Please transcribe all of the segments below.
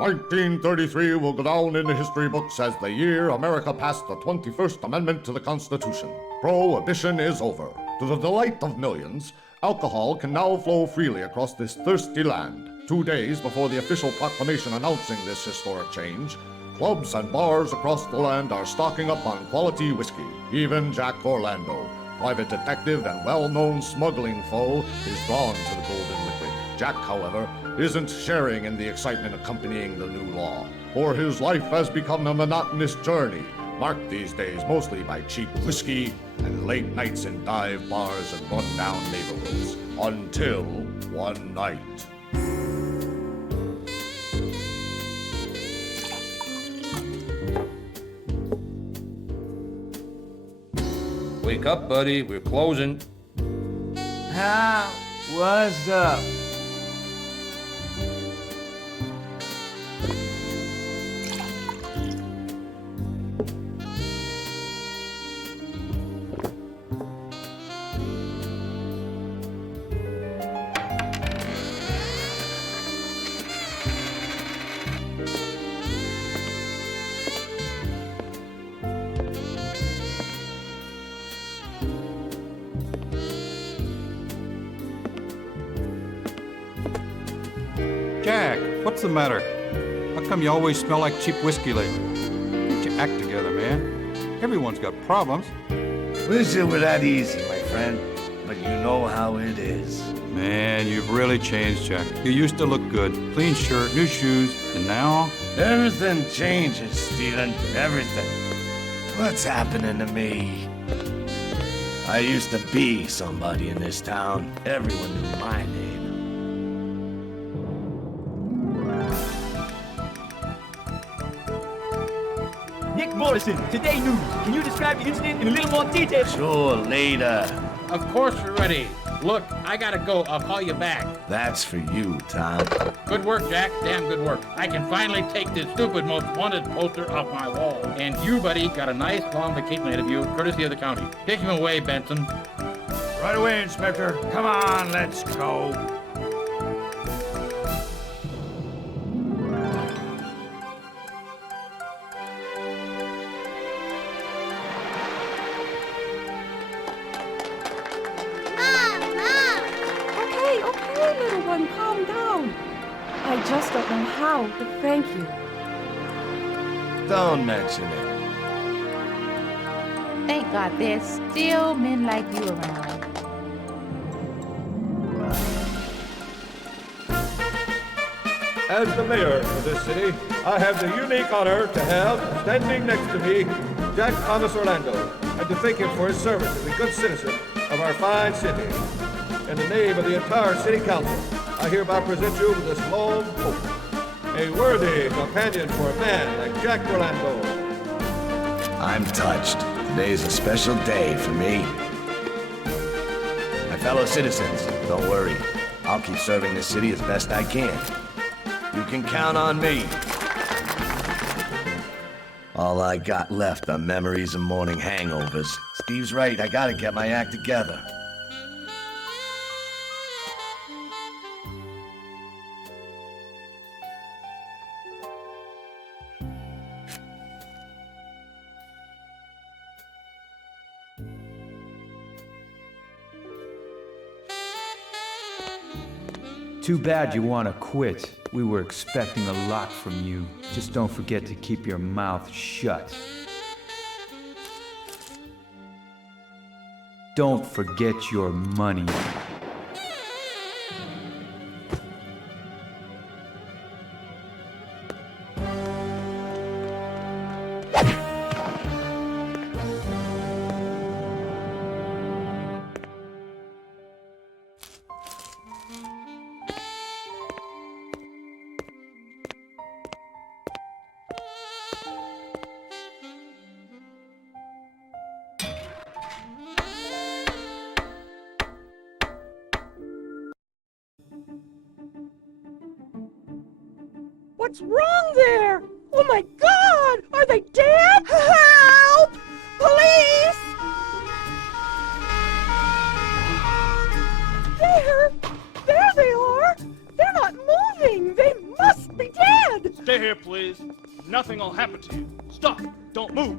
1933 will go down in the history books as the year America passed the 21st Amendment to the Constitution. Prohibition is over. To the delight of millions, alcohol can now flow freely across this thirsty land. 2 days before the official proclamation announcing this historic change, clubs and bars across the land are stocking up on quality whiskey. Even Jack Orlando, private detective and well-known smuggling foe, is drawn to the golden liquid. Jack, however, isn't sharing in the excitement accompanying the new law, for his life has become a monotonous journey, marked these days mostly by cheap whiskey and late nights in dive bars and run-down neighborhoods. Until one night. Wake up, buddy. We're closing. What's up? Jack, what's the matter? How come you always smell like cheap whiskey lately? Get your act together, man. Everyone's got problems. Wish it were that easy, my friend, but you know how it is. Man, you've really changed, Jack. You used to look good. Clean shirt, new shoes, and now? Everything changes, Steven. Everything. What's happening to me? I used to be somebody in this town. Everyone knew my name. Nick Morrison, Today News. Can you describe the incident in a little more detail? Sure, later. Of course we're ready. Look, I gotta go. I'll call you back. That's for you, Tom. Good work, Jack. Damn good work. I can finally take this stupid most wanted poster off my wall. And you, buddy, got a nice long vacation ahead of you, courtesy of the county. Take him away, Benson. Right away, Inspector. Come on, let's go. Okay, little one, calm down. I just don't know how to thank you. Don't mention it. Thank God there's still men like you around. As the mayor of this city, I have the unique honor to have, standing next to me, Jack Thomas Orlando, and to thank him for his service as a good citizen of our fine city. In the name of the entire city council, I hereby present you with this lone hope, a worthy companion for a man like Jack Orlando. I'm touched. Today's a special day for me. My fellow citizens, don't worry. I'll keep serving this city as best I can. You can count on me. All I got left are memories and morning hangovers. Steve's right, I gotta get my act together. Too bad you want to quit. We were expecting a lot from you. Just don't forget to keep your mouth shut. Don't forget your money. What's wrong there? Oh my God! Are they dead? Help! Police! There they are! They're not moving! They must be dead! Stay here, please. Nothing will happen to you. Stop. Don't move.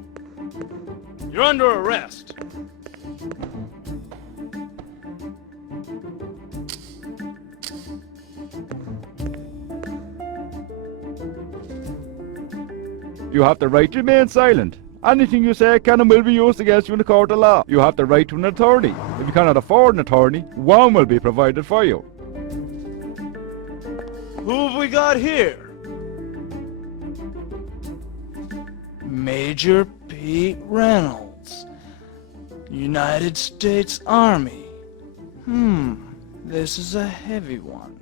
You're under arrest. You have the right to remain silent. Anything you say can and will be used against you in the court of law. You have the right to an attorney. If you cannot afford an attorney, one will be provided for you. Who have we got here? Major Pete Reynolds, United States Army. This is a heavy one.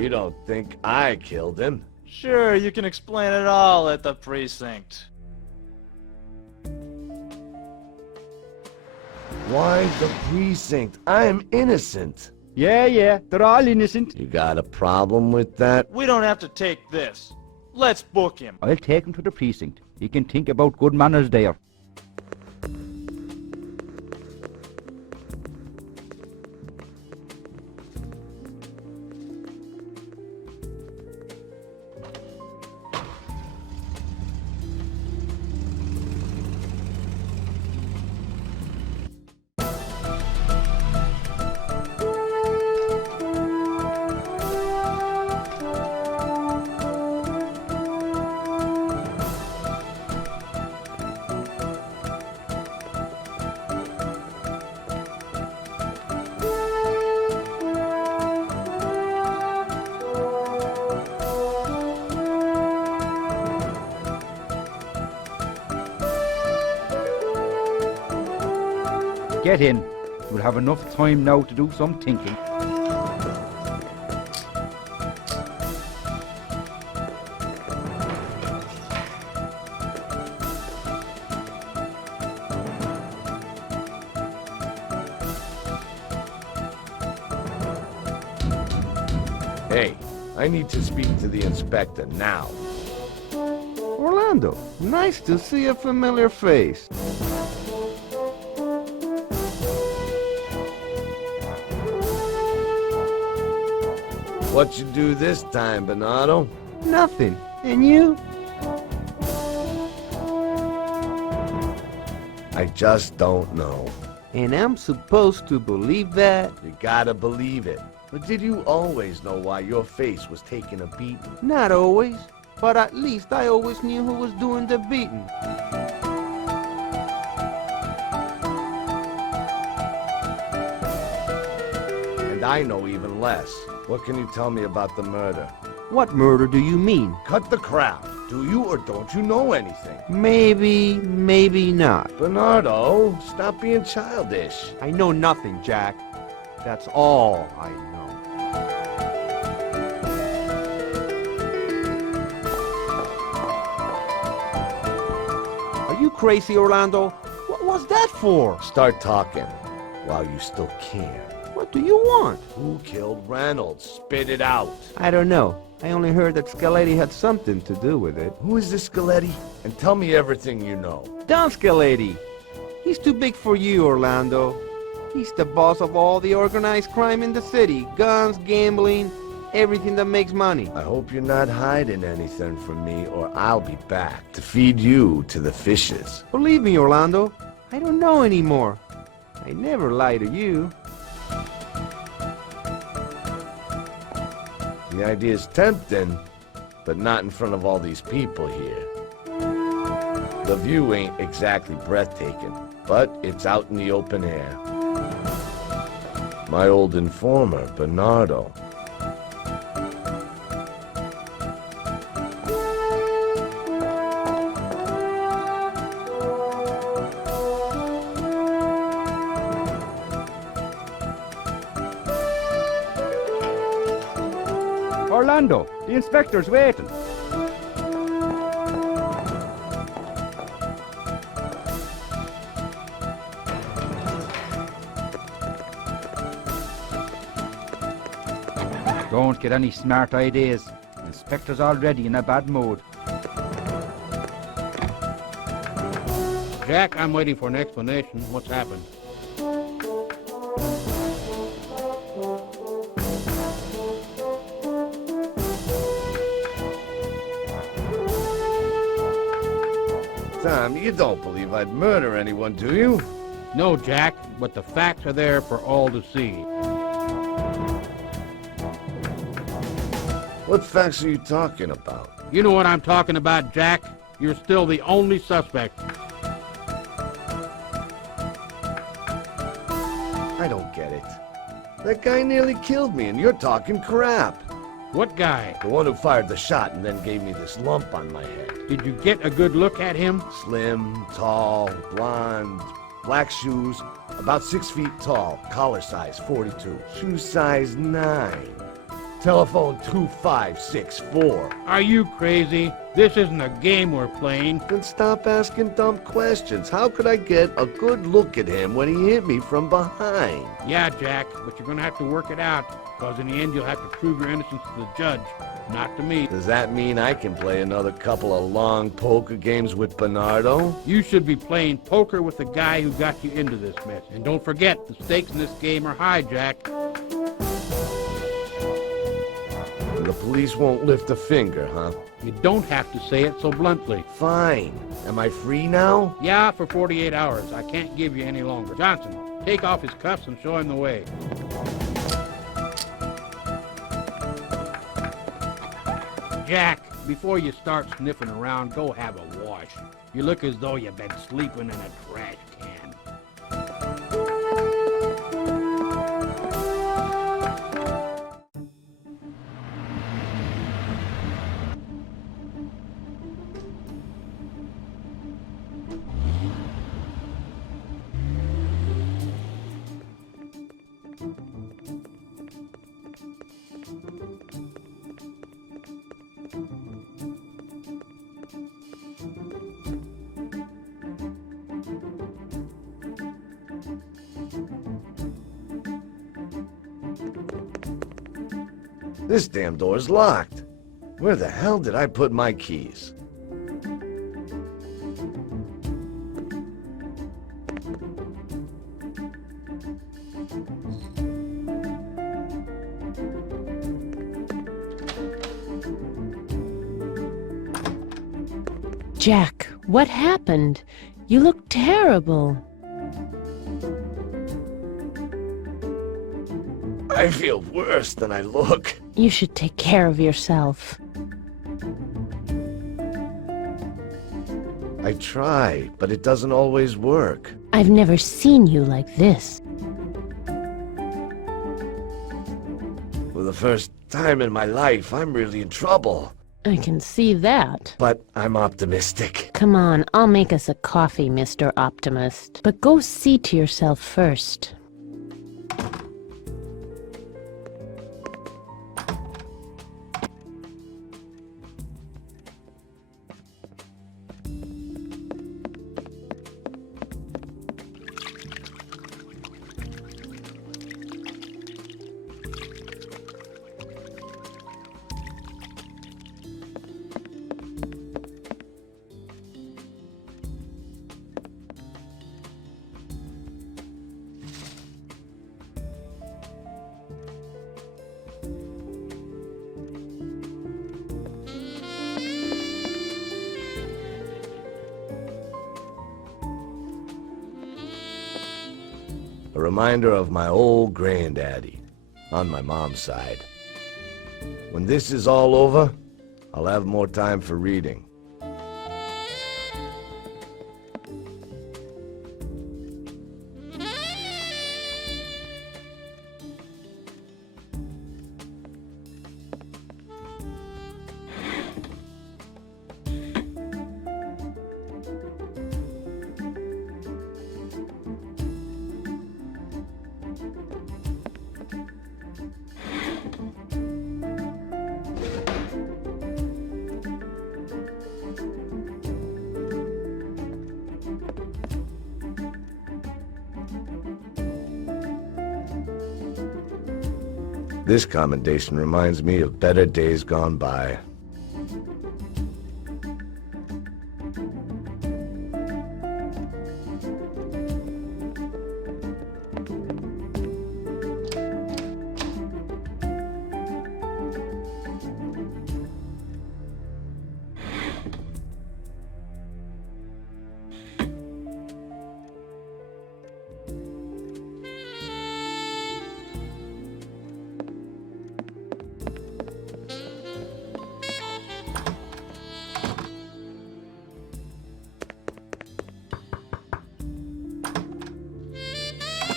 You don't think I killed him? Sure, you can explain it all at the precinct. Why the precinct? I'm innocent. Yeah, they're all innocent. You got a problem with that? We don't have to take this. Let's book him. I'll take him to the precinct. He can think about good manners there. Get in. You'll have enough time now to do some thinking. Hey, I need to speak to the inspector now. Orlando, nice to see a familiar face. What you do this time, Bernardo? Nothing. And you? I just don't know. And I'm supposed to believe that? You gotta believe it. But did you always know why your face was taking a beating? Not always. But at least I always knew who was doing the beating. And I know even less. What can you tell me about the murder? What murder do you mean? Cut the crap. Do you or don't you know anything? Maybe, maybe not. Bernardo, stop being childish. I know nothing, Jack. That's all I know. Are you crazy, Orlando? What was that for? Start talking while you still can. What do you want? Who killed Reynolds? Spit it out. I don't know. I only heard that Scaletti had something to do with it. Who is this Scaletti? And tell me everything you know. Don Scaletti. He's too big for you, Orlando. He's the boss of all the organized crime in the city. Guns, gambling, everything that makes money. I hope you're not hiding anything from me or I'll be back to feed you to the fishes. Believe me, Orlando, I don't know anymore. I never lie to you. The idea is tempting, but not in front of all these people here. The view ain't exactly breathtaking, but it's out in the open air. My old informer, Bernardo. Orlando, the inspector's waiting. Don't get any smart ideas. The inspector's already in a bad mood. Jack, I'm waiting for an explanation. What's happened? Tom, you don't believe I'd murder anyone, do you? No, Jack, but the facts are there for all to see. What facts are you talking about? You know what I'm talking about, Jack. You're still the only suspect. I don't get it. That guy nearly killed me, and you're talking crap. What guy? The one who fired the shot and then gave me this lump on my head. Did you get a good look at him? Slim, tall, blonde, black shoes, about 6 feet tall, collar size 42, shoe size 9. Telephone 2564. Are you crazy? This isn't a game we're playing. Then stop asking dumb questions. How could I get a good look at him when he hit me from behind? Yeah, Jack, but you're gonna have to work it out, because in the end you'll have to prove your innocence to the judge, not to me. Does that mean I can play another couple of long poker games with Bernardo? You should be playing poker with the guy who got you into this mess. And don't forget, the stakes in this game are high, Jack. The police won't lift a finger, huh? You don't have to say it so bluntly. Fine. Am I free now? Yeah, for 48 hours. I can't give you any longer. Johnson, take off his cuffs and show him the way. Jack, before you start sniffing around, go have a wash. You look as though you've been sleeping in a trash can. This damn door's locked. Where the hell did I put my keys? Jack, what happened? You look terrible. I feel worse than I look. You should take care of yourself. I try, but it doesn't always work. I've never seen you like this. For the first time in my life, I'm really in trouble. I can see that. But I'm optimistic. Come on, I'll make us a coffee, Mr. Optimist. But go see to yourself first. A reminder of my old granddaddy, on my mom's side. When this is all over, I'll have more time for reading. This commendation reminds me of better days gone by.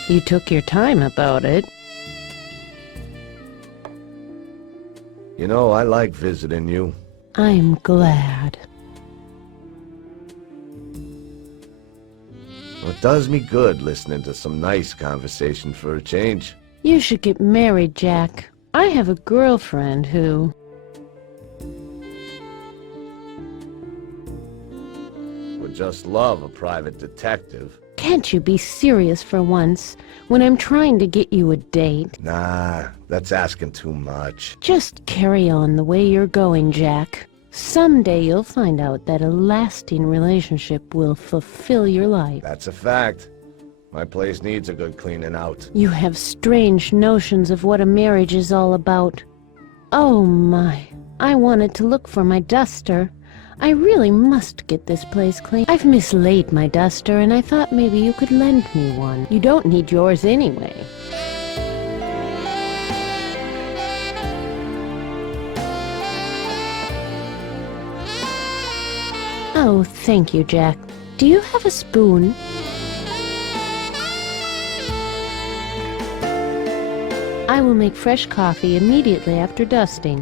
You took your time about it. You know, I like visiting you. I'm glad. Well, it does me good listening to some nice conversation for a change. You should get married, Jack. I have a girlfriend who... Would just love a private detective. Can't you be serious for once when I'm trying to get you a date? Nah, that's asking too much. Just carry on the way you're going, Jack. Someday you'll find out that a lasting relationship will fulfill your life. That's a fact. My place needs a good cleaning out. You have strange notions of what a marriage is all about. Oh my, I wanted to look for my duster. I really must get this place clean. I've mislaid my duster and I thought maybe you could lend me one. You don't need yours anyway. Oh, thank you, Jack. Do you have a spoon? I will make fresh coffee immediately after dusting.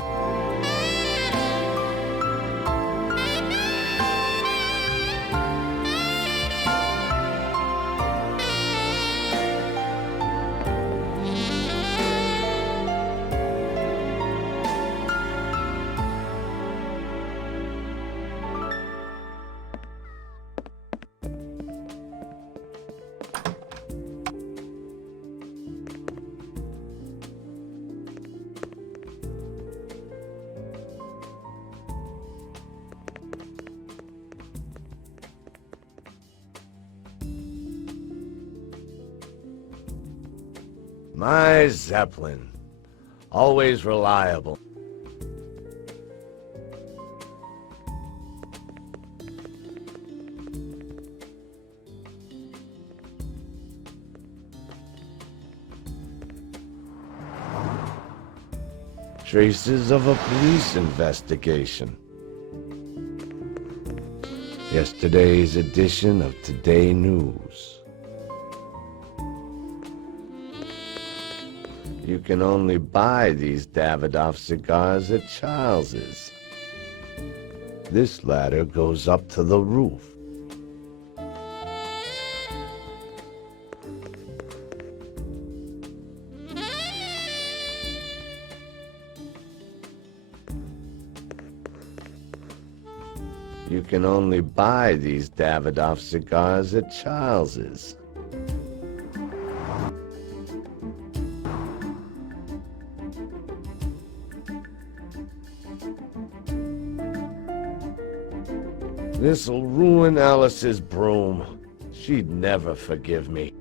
My Zeppelin. Always reliable. Traces of a police investigation. Yesterday's edition of Today News. You can only buy these Davidoff cigars at Charles's. This ladder goes up to the roof. You can only buy these Davidoff cigars at Charles's. This'll ruin Alice's broom. She'd never forgive me.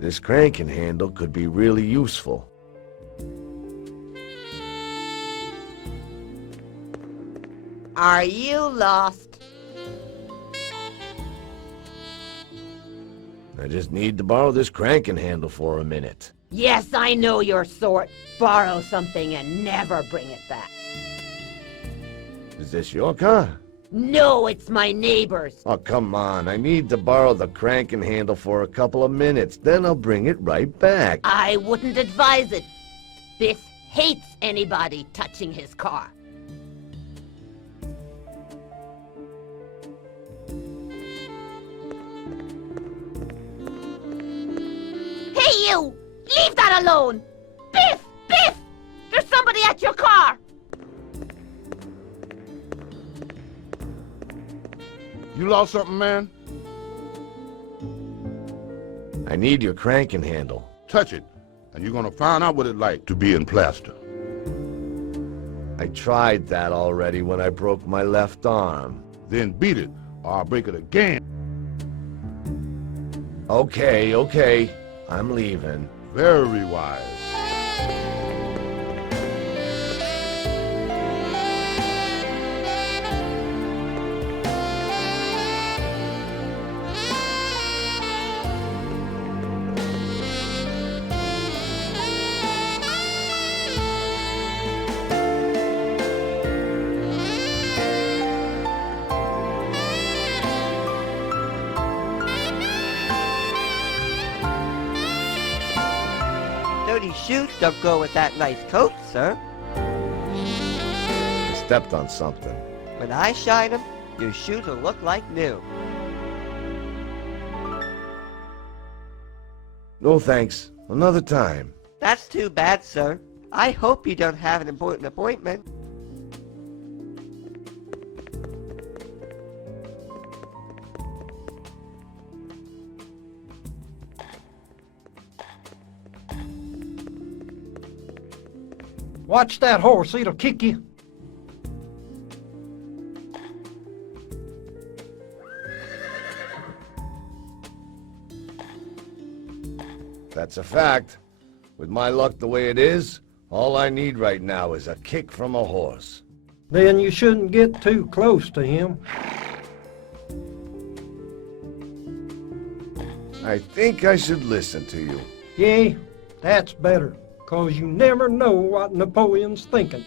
This cranking handle could be really useful. Are you lost? I just need to borrow this cranking handle for a minute. Yes, I know your sort. Borrow something and never bring it back. Is this your car? No, it's my neighbor's. Oh, come on. I need to borrow the cranking handle for a couple of minutes. Then I'll bring it right back. I wouldn't advise it. Biff hates anybody touching his car. Hey, you! Leave that alone! Biff! Biff! There's somebody at your car! You lost something, man? I need your cranking handle. Touch it, and you're gonna find out what it's like to be in plaster. I tried that already when I broke my left arm. Then beat it, or I'll break it again. Okay, I'm leaving. Very wise. Dirty shoes don't go with that nice coat, sir. I stepped on something. When I shine 'em, your shoes will look like new. No thanks. Another time. That's too bad, sir. I hope you don't have an important appointment. Watch that horse, it'll kick you. That's a fact. With my luck the way it is, all I need right now is a kick from a horse. Then you shouldn't get too close to him. I think I should listen to you. Yeah, that's better, 'cause you never know what Napoleon's thinking.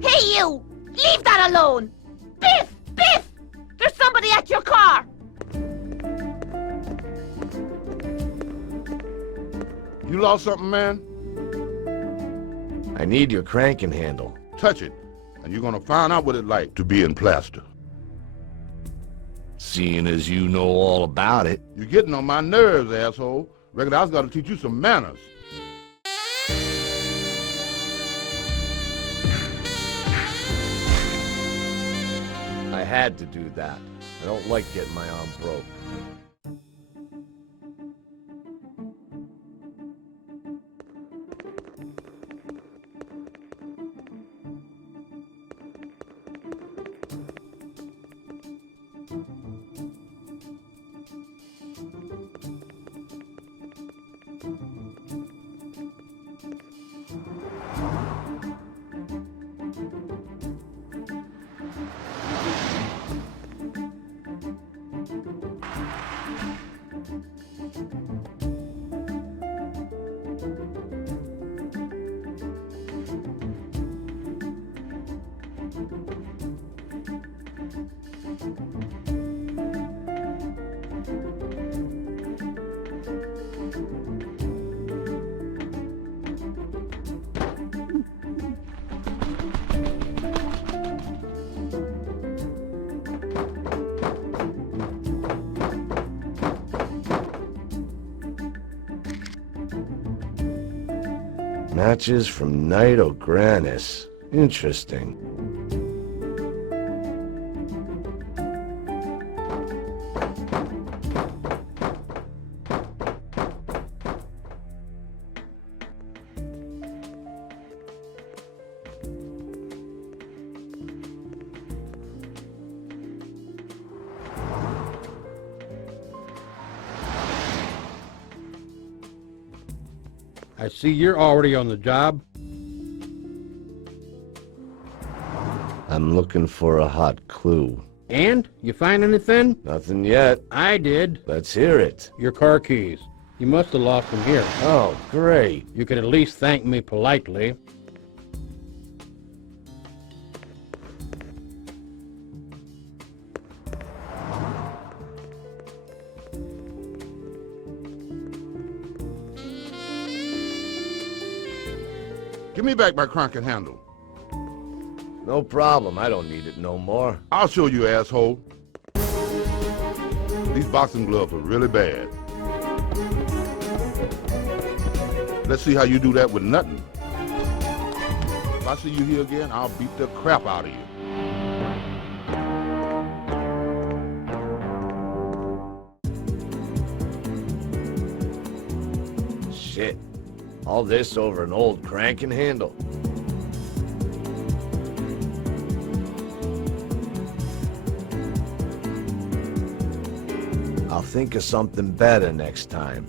Hey, you! Leave that alone! Biff! Biff! There's somebody at your car! You lost something, man? I need your cranking handle. Touch it, and you're gonna find out what it's like to be in plaster. Seeing as you know all about it. You're getting on my nerves, asshole. Reckon I was gonna teach you some manners. I had to do that. I don't like getting my arm broke. Matches from Knight O'Granis. Interesting. I see you're already on the job. I'm looking for a hot clue. And? You find anything? Nothing yet. I did. Let's hear it. Your car keys. You must have lost them here. Oh, great. You could at least thank me politely. Give me back my cranking handle. No problem. I don't need it no more. I'll show you, asshole. These boxing gloves are really bad. Let's see how you do that with nothing. If I see you here again, I'll beat the crap out of you. Shit. All this over an old cranking handle. I'll think of something better next time.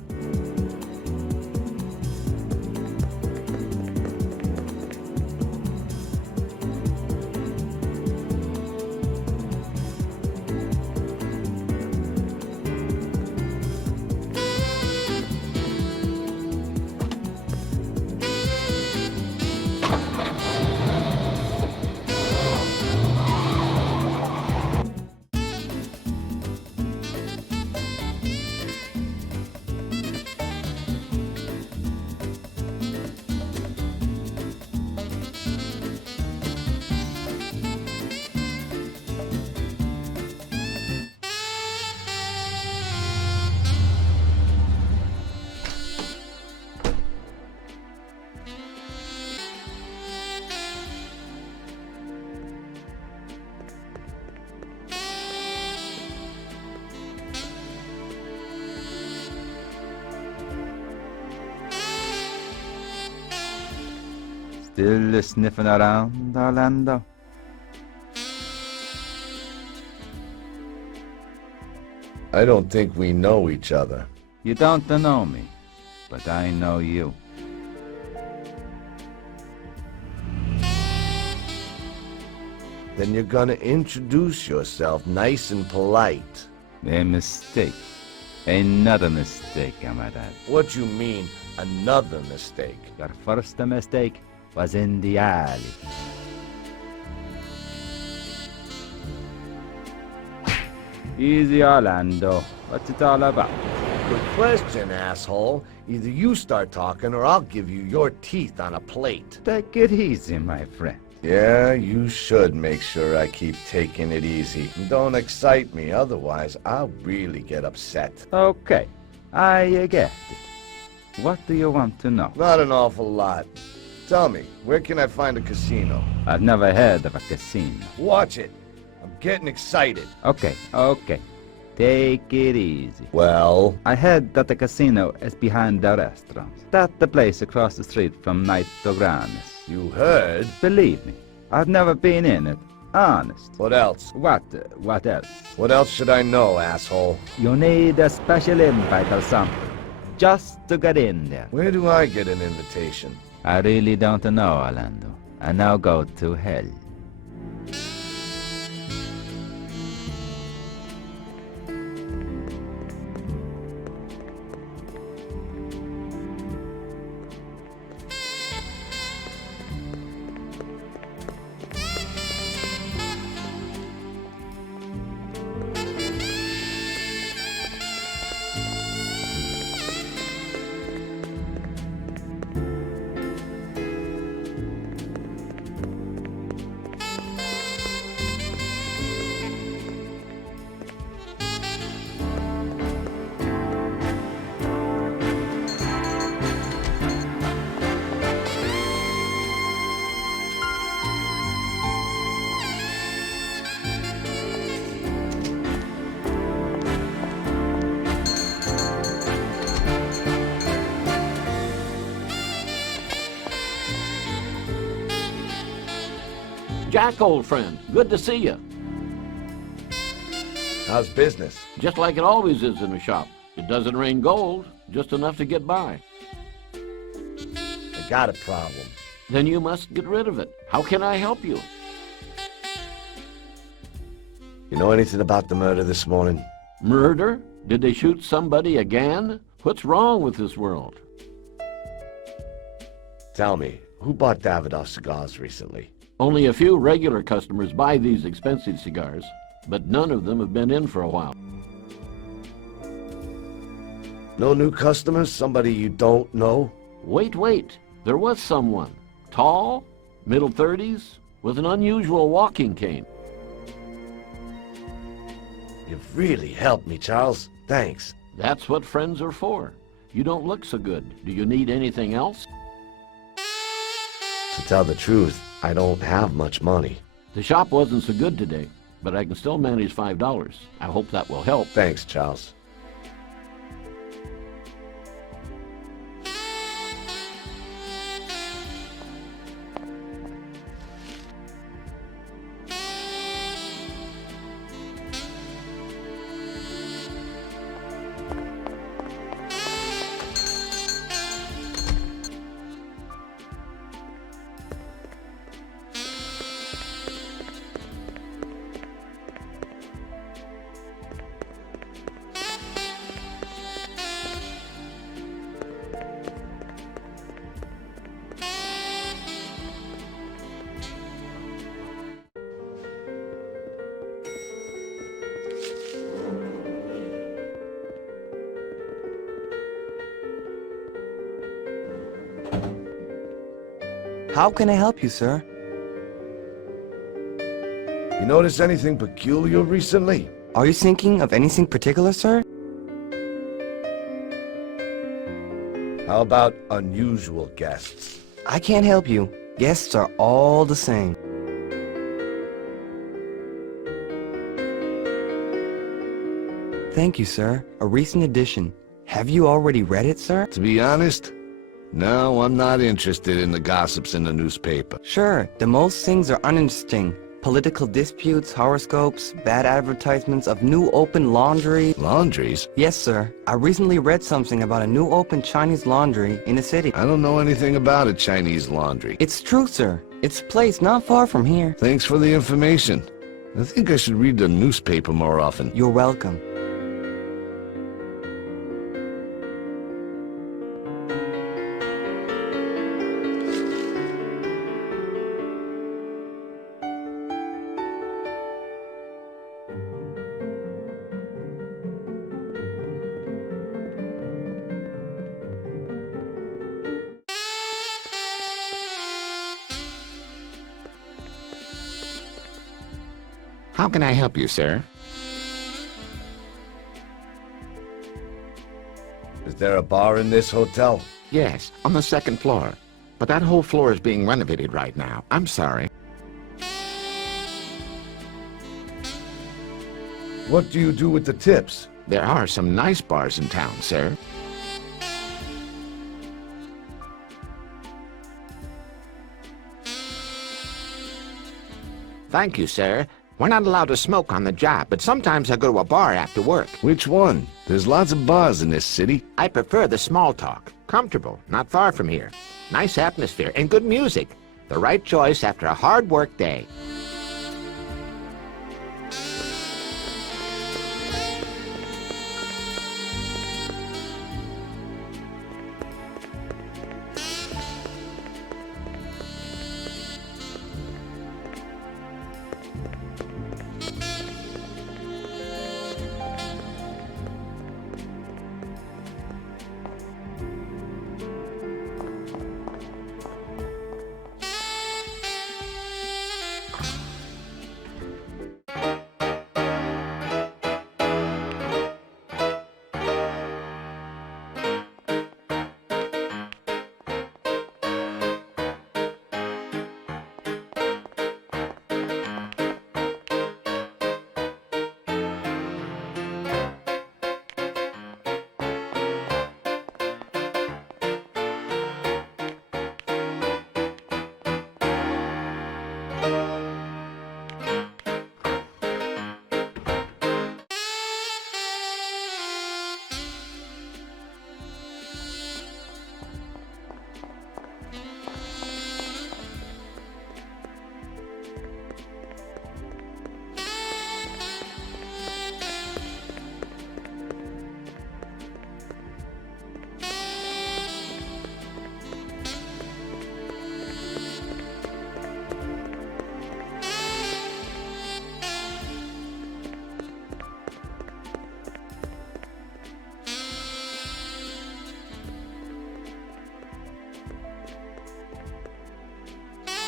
Still sniffing around, Orlando? I don't think we know each other. You don't know me, but I know you. Then you're gonna introduce yourself nice and polite. A mistake. Another mistake, Camarade. What you mean, another mistake? Your first mistake was in the alley. Easy, Orlando. What's it all about? Good question, asshole. Either you start talking or I'll give you your teeth on a plate. Take it easy, my friend. Yeah, you should make sure I keep taking it easy. Don't excite me, otherwise I'll really get upset. Okay, I get it. What do you want to know? Not an awful lot. Tell me, where can I find a casino? I've never heard of a casino. Watch it. I'm getting excited. Okay. Take it easy. Well? I heard that the casino is behind the restaurant. That's the place across the street from Nito Grannis. You heard? Believe me, I've never been in it. Honest. What else? What else? What else should I know, asshole? You need a special invite or something. Just to get in there. Where do I get an invitation? I really don't know, Orlando. I now go to hell. Jack, old friend, good to see you. How's business? Just like it always is in a shop. It doesn't rain gold, just enough to get by. I got a problem. Then you must get rid of it. How can I help you? You know anything about the murder this morning? Murder? Did they shoot somebody again? What's wrong with this world? Tell me, who bought Davidoff cigars recently? Only a few regular customers buy these expensive cigars, but none of them have been in for a while. No new customers? Somebody you don't know? Wait. There was someone. Tall, middle 30s, with an unusual walking cane. You've really helped me, Charles. Thanks. That's what friends are for. You don't look so good. Do you need anything else? To tell the truth, I don't have much money. The shop wasn't so good today, but I can still manage $5. I hope that will help. Thanks, Charles. How can I help you, sir? You notice anything peculiar recently? Are you thinking of anything particular, sir? How about unusual guests? I can't help you. Guests are all the same. Thank you, sir. A recent edition. Have you already read it, sir? To be honest, no, I'm not interested in the gossips in the newspaper. Sure, the most things are uninteresting. Political disputes, horoscopes, bad advertisements of new open laundry. Laundries? Yes, sir. I recently read something about a new open Chinese laundry in the city. I don't know anything about a Chinese laundry. It's true, sir. It's placed not far from here. Thanks for the information. I think I should read the newspaper more often. You're welcome. How can I help you, sir? Is there a bar in this hotel? Yes, on the second floor. But that whole floor is being renovated right now. I'm sorry. What do you do with the tips? There are some nice bars in town, sir. Thank you, sir. We're not allowed to smoke on the job, but sometimes I go to a bar after work. Which one? There's lots of bars in this city. I prefer the small talk. Comfortable, not far from here. Nice atmosphere and good music. The right choice after a hard work day.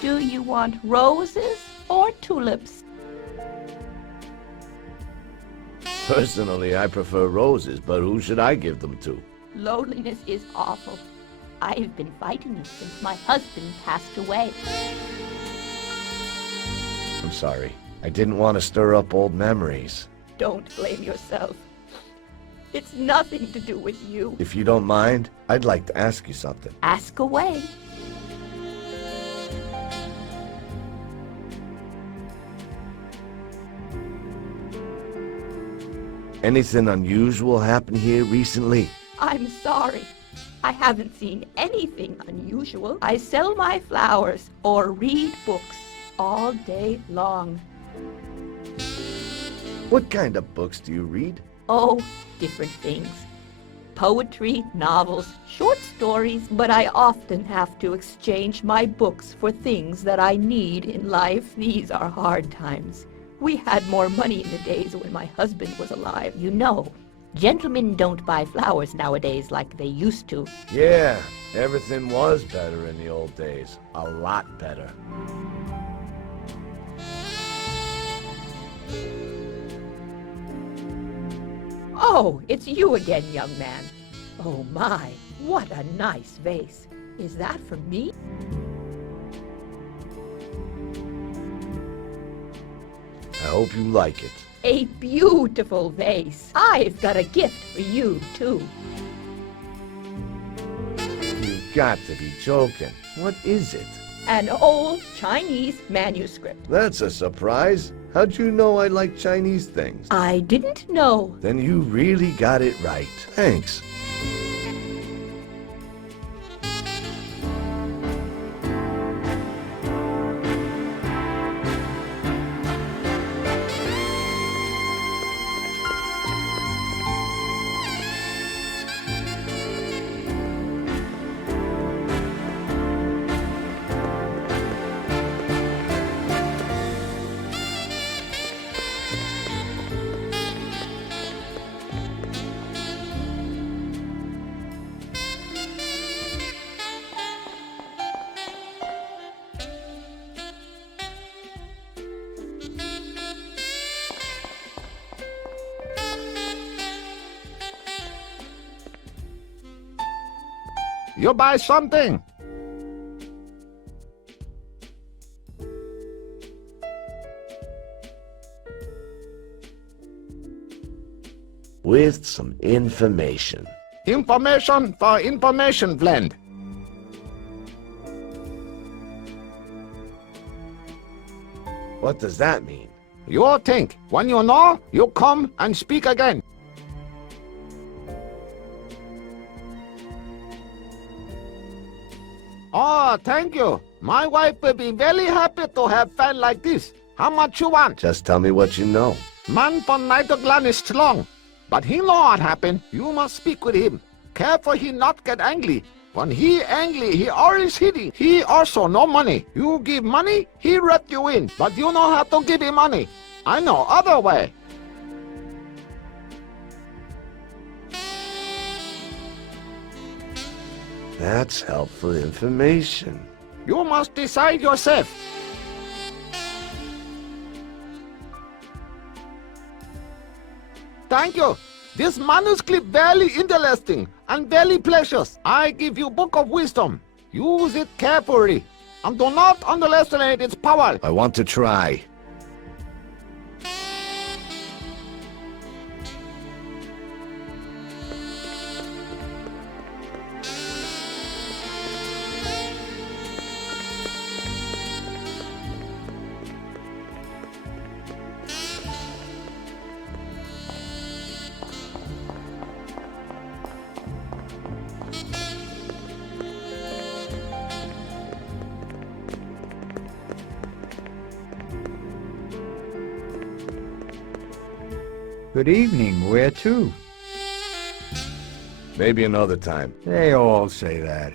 Do you want roses or tulips? Personally, I prefer roses, but who should I give them to? Loneliness is awful. I've been fighting it since my husband passed away. I'm sorry. I didn't want to stir up old memories. Don't blame yourself. It's nothing to do with you. If you don't mind, I'd like to ask you something. Ask away. Anything unusual happen here recently? I'm sorry. I haven't seen anything unusual. I sell my flowers or read books all day long. What kind of books do you read? Oh, different things. Poetry, novels, short stories, but I often have to exchange my books for things that I need in life. These are hard times. We had more money in the days when my husband was alive. You know, gentlemen don't buy flowers nowadays like they used to. Yeah, everything was better in the old days. A lot better. Oh, it's you again, young man. Oh my, what a nice vase. Is that for me? I hope you like it. A beautiful vase. I've got a gift for you, too. You've got to be joking. What is it? An old Chinese manuscript. That's a surprise. How'd you know I like Chinese things? I didn't know. Then you really got it right. Thanks. You buy something. With some information. Information for information blend. What does that mean? You think. When you know, you come and speak again. Oh, thank you. My wife will be very happy to have fan like this. How much you want? Just tell me what you know. Man from Niederglen is strong, but he know what happened. You must speak with him. Careful he not get angry. When he angry, he always hitting. He also no money. You give money, he let you in. But you know how to give him money. I know other way. That's helpful information. You must decide yourself. Thank you. This manuscript very interesting and very precious. I give you Book of Wisdom. Use it carefully and do not underestimate its power. I want to try. Good evening. Where to? Maybe another time. They all say that.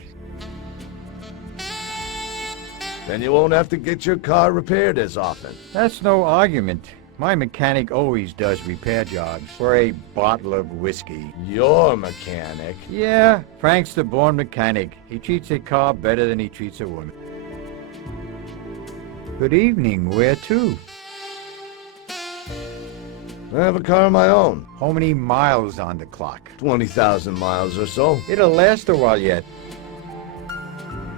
Then you won't have to get your car repaired as often. That's no argument. My mechanic always does repair jobs for a bottle of whiskey. Your mechanic? Yeah, Frank's the born mechanic. He treats a car better than he treats a woman. Good evening. Where to? I have a car of my own. How many miles on the clock? 20,000 miles or so. It'll last a while yet.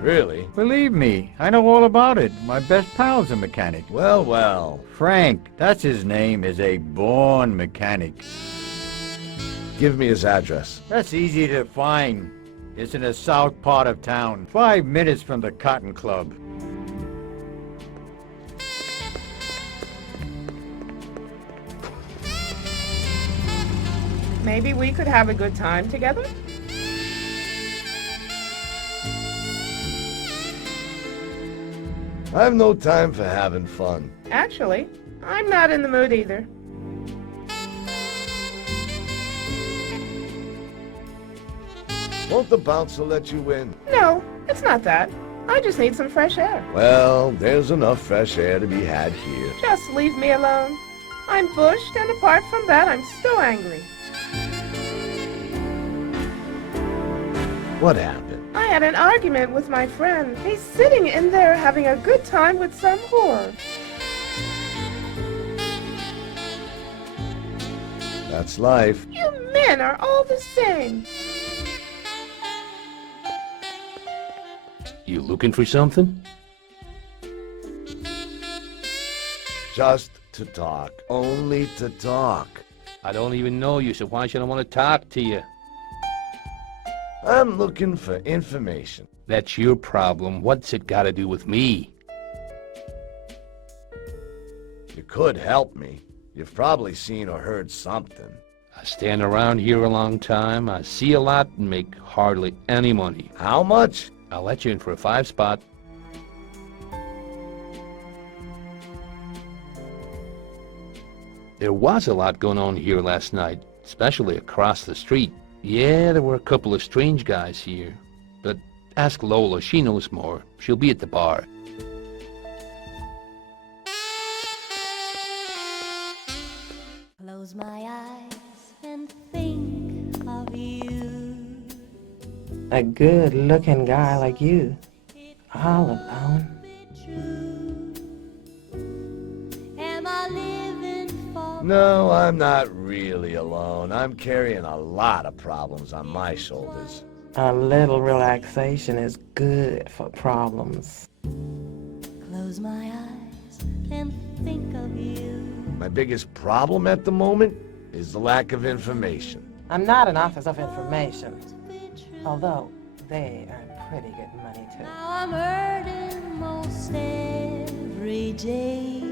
Really? Believe me, I know all about it. My best pal's a mechanic. Well, well. Frank, that's his name, is a born mechanic. Give me his address. That's easy to find. It's in the south part of town, 5 minutes from the Cotton Club. Maybe we could have a good time together? I have no time for having fun. Actually, I'm not in the mood either. Won't the bouncer let you in? No, it's not that. I just need some fresh air. Well, there's enough fresh air to be had here. Just leave me alone. I'm bushed, and apart from that, I'm still angry. What happened? I had an argument with my friend. He's sitting in there having a good time with some whore. That's life. You men are all the same. You looking for something? Just to talk. Only to talk. I don't even know you, so why should I want to talk to you? I'm looking for information. That's your problem. What's it got to do with me? You could help me. You've probably seen or heard something. I stand around here a long time. I see a lot and make hardly any money. How much? I'll let you in for a 5-spot. There was a lot going on here last night, especially across the street. Yeah, there were a couple of strange guys here. But ask Lola, she knows more. She'll be at the bar. Close my eyes and think of you. A good-looking guy like you, all alone. Am I living for No, I'm not really alone. I'm carrying a lot of problems on my shoulders. A little relaxation is good for problems. Close my eyes and think of you. My biggest problem at the moment is the lack of information. I'm not an office of information, although they earn pretty good money too. Now I'm hurting most every day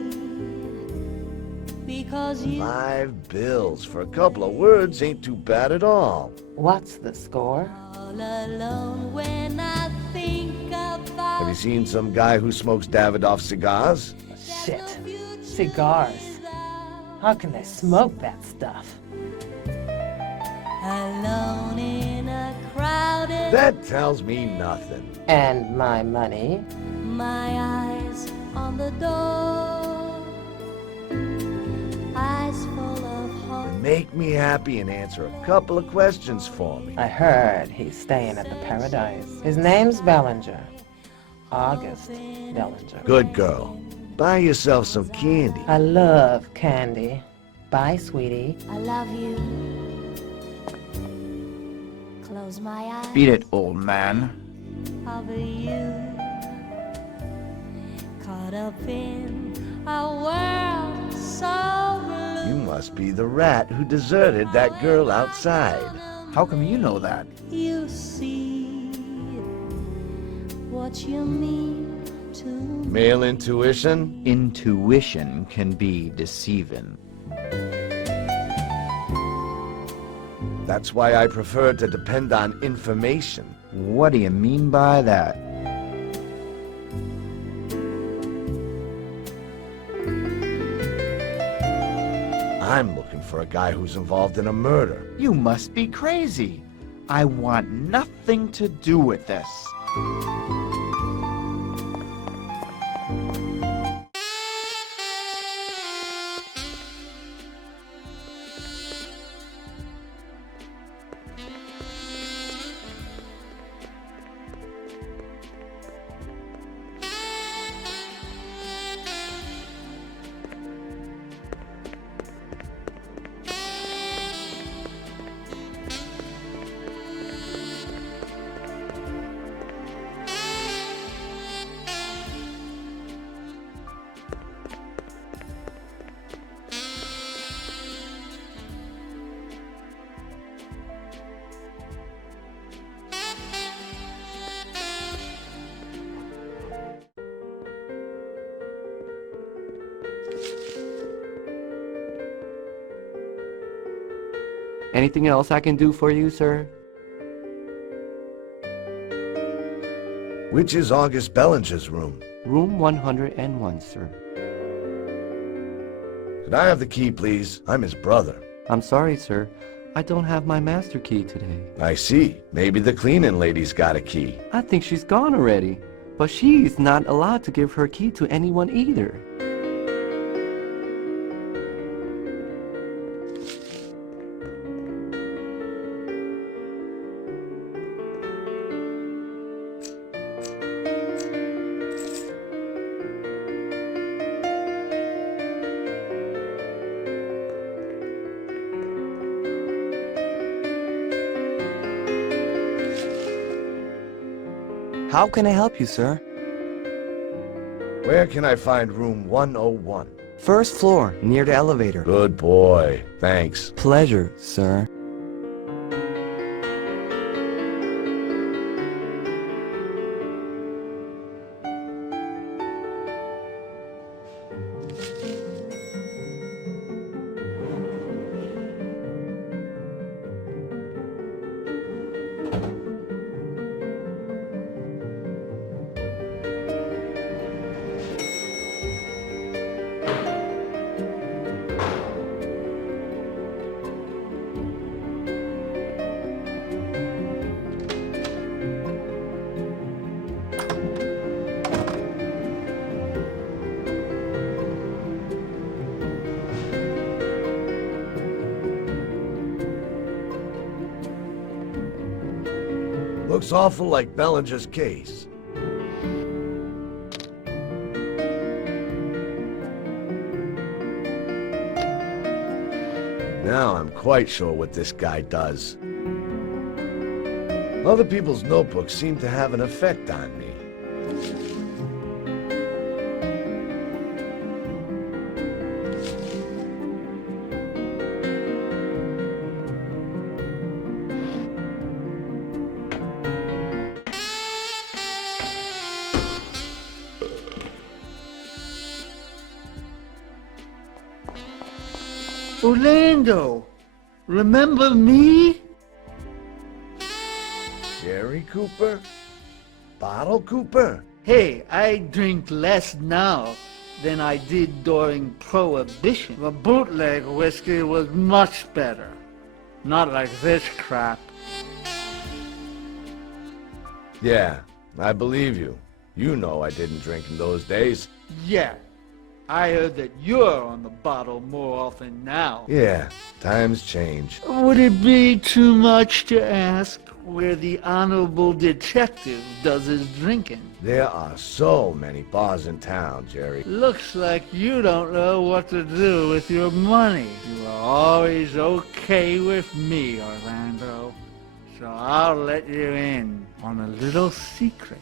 because you. 5 bills for a couple of words ain't too bad at all. What's the score? All alone when I think about. Have you seen some guy who smokes Davidoff cigars? Shit. Cigars. How can they smoke that stuff? Alone in a crowded. That tells me nothing. And my money? My eyes on the door. Eyes full of hope. Make me happy and answer a couple of questions for me. I heard he's staying at the Paradise. His name's Bellinger. August Bellinger. Good girl. Buy yourself some candy. I love candy. Bye, sweetie. I love you. Close my eyes. Beat it, old man. Of you. Caught up in a world so blue. You must be the rat who deserted that girl outside. How come you know that? You see what you mean to me. Male intuition? Intuition can be deceiving. That's why I prefer to depend on information. What do you mean by that? I'm looking for a guy who's involved in a murder. You must be crazy. I want nothing to do with this. Anything else I can do for you, sir? Which is August Bellinger's room? Room 101, sir. Could I have the key, please? I'm his brother. I'm sorry, sir. I don't have my master key today. I see. Maybe the cleaning lady's got a key. I think she's gone already. But she's not allowed to give her key to anyone either. How can I help you, sir? Where can I find room 101? First floor, near the elevator. Good boy. Thanks. Pleasure, sir. Looks awful like Bellinger's case. Now I'm quite sure what this guy does. Other people's notebooks seem to have an effect on me. Orlando, remember me? Jerry Cooper? Bottle Cooper? Hey, I drink less now than I did during Prohibition. The bootleg whiskey was much better. Not like this crap. Yeah, I believe you. You know I didn't drink in those days. Yeah, I heard that you're on the bottle more often now. Yeah, times change. Would it be too much to ask where the honorable detective does his drinking? There are so many bars in town, Jerry. Looks like you don't know what to do with your money. You are always okay with me, Orlando. So I'll let you in on a little secret.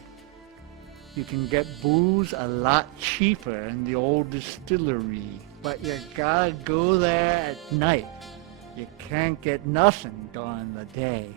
You can get booze a lot cheaper in the old distillery, but you gotta go there at night. You can't get nothing during the day.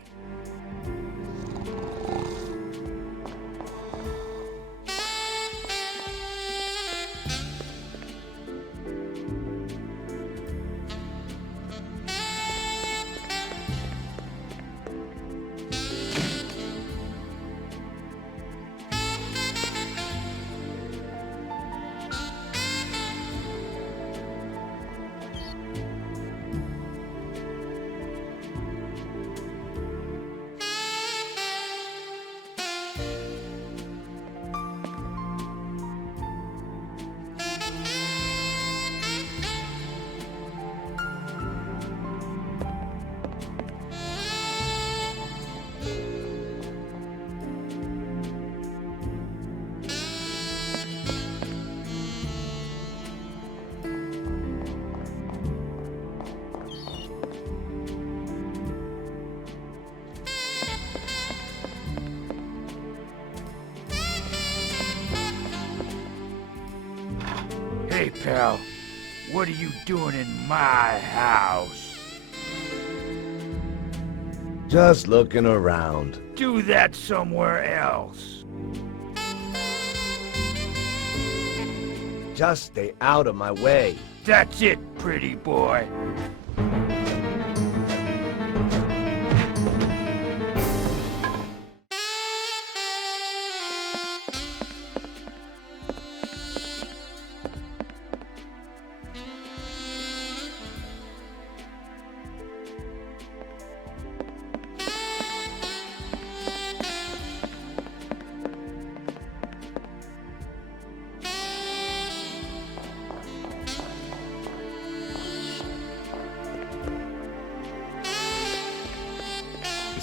Hey, pal. What are you doing in my house? Just looking around. Do that somewhere else. Just stay out of my way. That's it, pretty boy.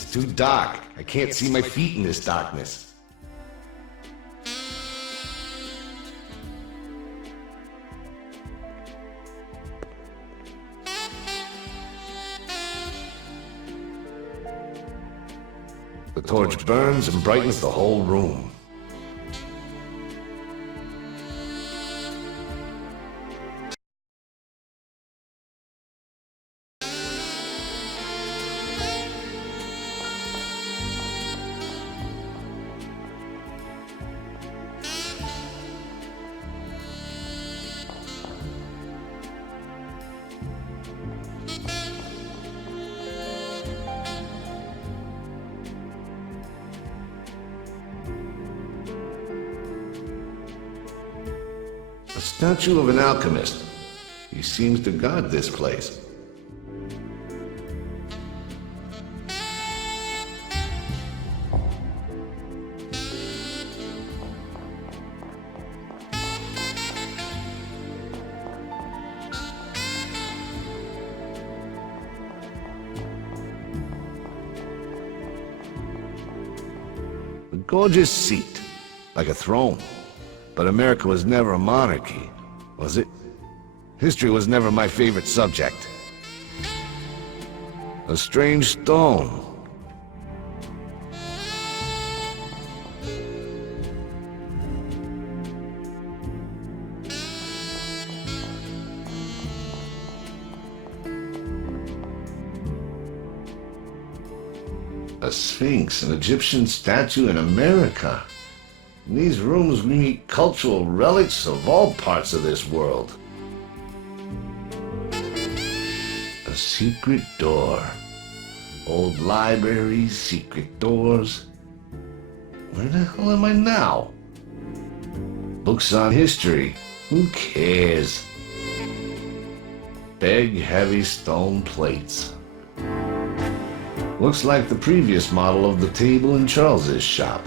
It's too dark. I can't see my feet in this darkness. The torch burns and brightens the whole room. A statue of an alchemist. He seems to guard this place. A gorgeous seat, like a throne. But America was never a monarchy, was it? History was never my favorite subject. A strange stone. A sphinx, an Egyptian statue in America. In these rooms we meet cultural relics of all parts of this world. A secret door. Old libraries, secret doors. Where the hell am I now? Books on history. Who cares? Big, heavy stone plates. Looks like the previous model of the table in Charles's shop.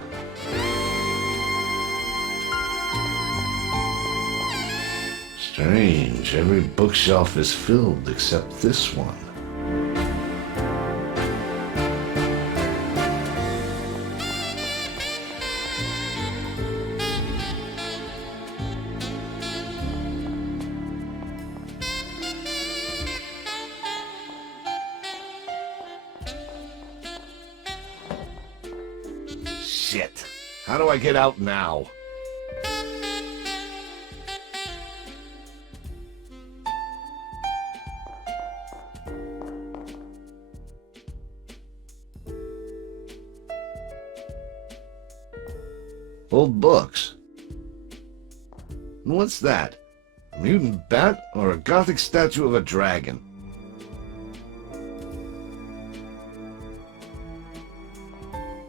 Strange, every bookshelf is filled except this one. Shit, how do I get out now? Old books. What's that? A mutant bat or a Gothic statue of a dragon?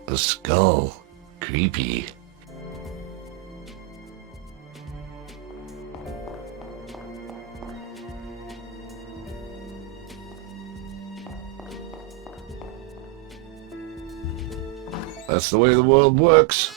A skull. Creepy. That's the way the world works.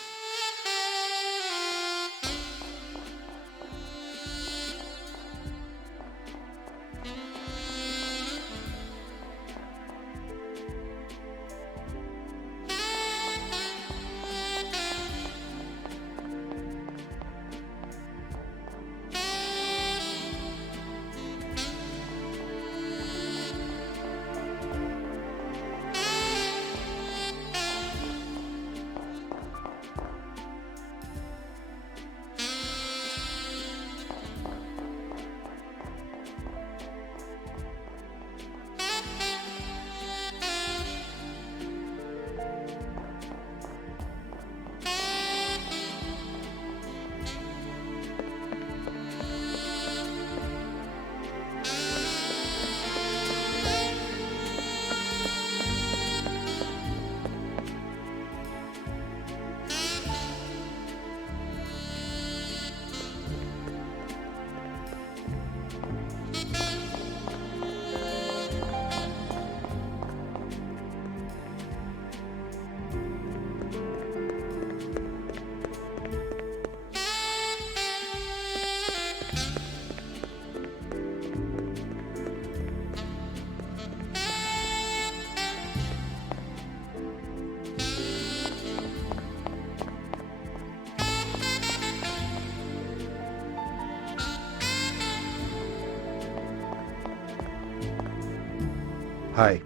Hi.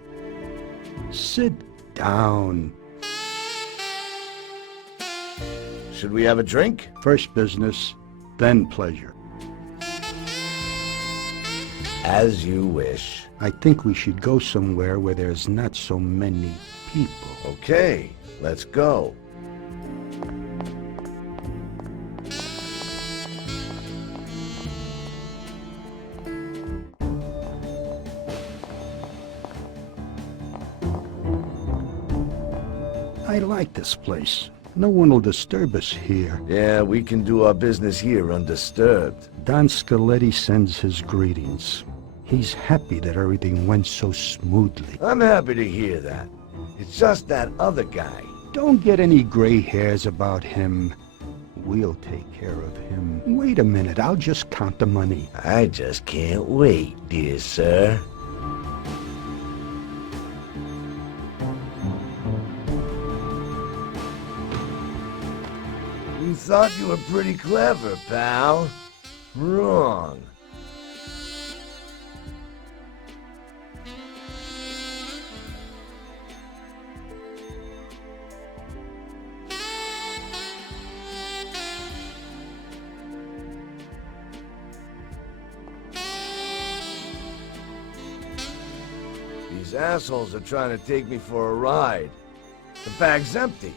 Sit down. Should we have a drink? First business, then pleasure. As you wish. I think we should go somewhere where there's not so many people. Okay, let's go. I like this place. No one will disturb us here. Yeah, we can do our business here undisturbed. Don Scaletti sends his greetings. He's happy that everything went so smoothly. I'm happy to hear that. It's just that other guy. Don't get any gray hairs about him. We'll take care of him. Wait a minute, I'll just count the money. I just can't wait, dear sir. You thought you were pretty clever, pal. Wrong. These assholes are trying to take me for a ride. The bag's empty.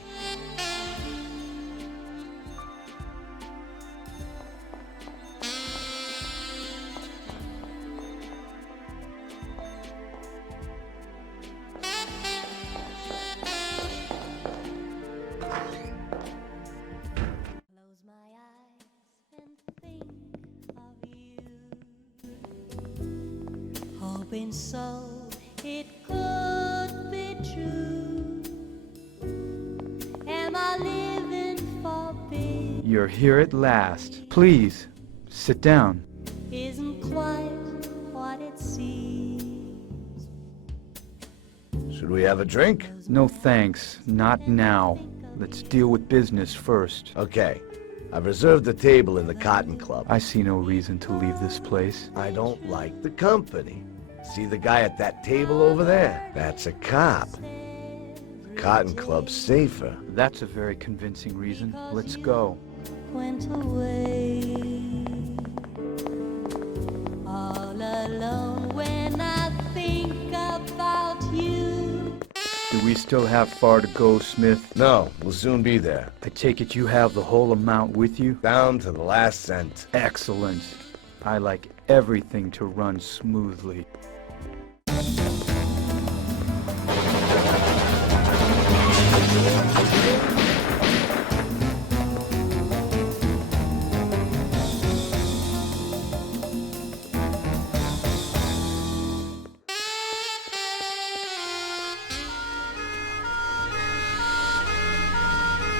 Hoping so it could be true. Am I living for big? You're here at last. Please, sit down. Isn't quite what it seems. Should we have a drink? No thanks, not now. Let's deal with business first. Okay. I've reserved a table in the Cotton Club. I see no reason to leave this place. I don't like the company. See the guy at that table over there? That's a cop. The Cotton Club's safer. That's a very convincing reason. Let's go. Went away all alone when I think about you. Do we still have far to go, Smith? No, we'll soon be there. I take it you have the whole amount with you? Down to the last cent. Excellent. I like everything to run smoothly.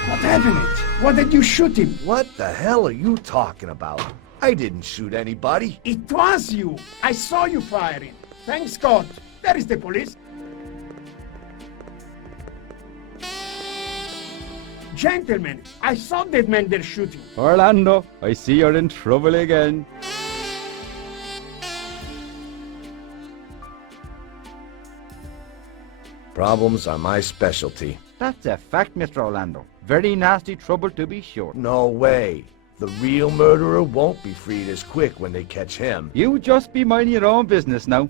What happened? Why did you shoot him? What the hell are you talking about? I didn't shoot anybody. It was you. I saw you firing. Thanks God. There is the police. Gentlemen, I saw that man there shooting. Orlando, I see you're in trouble again. Problems are my specialty. That's a fact, Mr. Orlando. Very nasty trouble to be sure. No way. The real murderer won't be freed as quick when they catch him. You just be minding your own business now.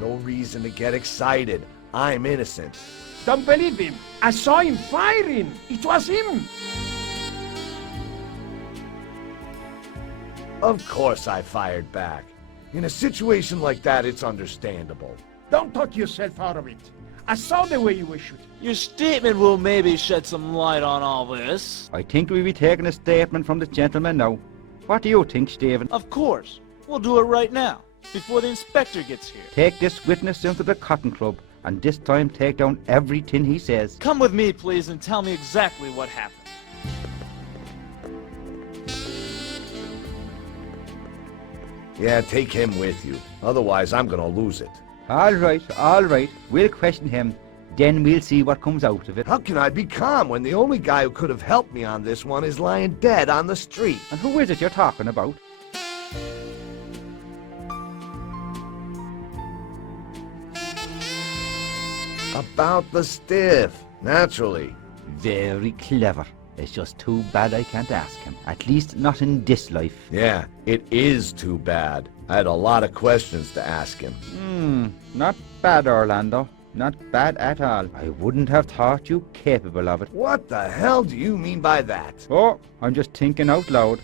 No reason to get excited. I'm innocent. Don't believe him. I saw him firing. It was him. Of course I fired back. In a situation like that, it's understandable. Don't talk yourself out of it. I saw the way you were shooting. Your statement will maybe shed some light on all this. I think we'll be taking a statement from the gentleman now. What do you think, Stephen? Of course. We'll do it right now, before the inspector gets here. Take this witness into the Cotton Club, and this time take down everything he says. Come with me, please, and tell me exactly what happened. Yeah, take him with you. Otherwise, I'm gonna lose it. All right. We'll question him. Then we'll see what comes out of it. How can I be calm when the only guy who could have helped me on this one is lying dead on the street? And who is it you're talking about? About the stiff, naturally. Very clever. It's just too bad I can't ask him. At least not in this life. Yeah, it is too bad. I had a lot of questions to ask him. Not bad, Orlando. Not bad at all. I wouldn't have thought you capable of it. What the hell do you mean by that? Oh, I'm just thinking out loud.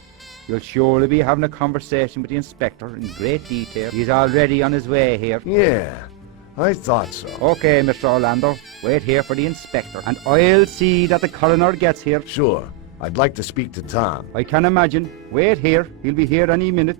You'll surely be having a conversation with the inspector in great detail. He's already on his way here. Yeah, I thought so. Okay, Mr. Orlando. Wait here for the inspector, and I'll see that the coroner gets here. Sure. I'd like to speak to Tom. I can imagine. Wait here. He'll be here any minute.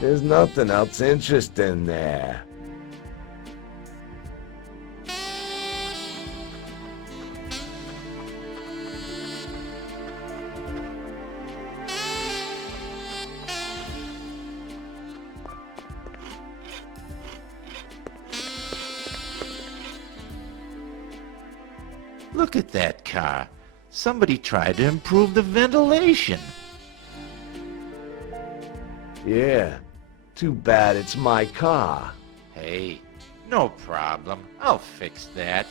There's nothing else interesting there. Look at that car. Somebody tried to improve the ventilation. Yeah. Too bad it's my car. Hey, no problem. I'll fix that.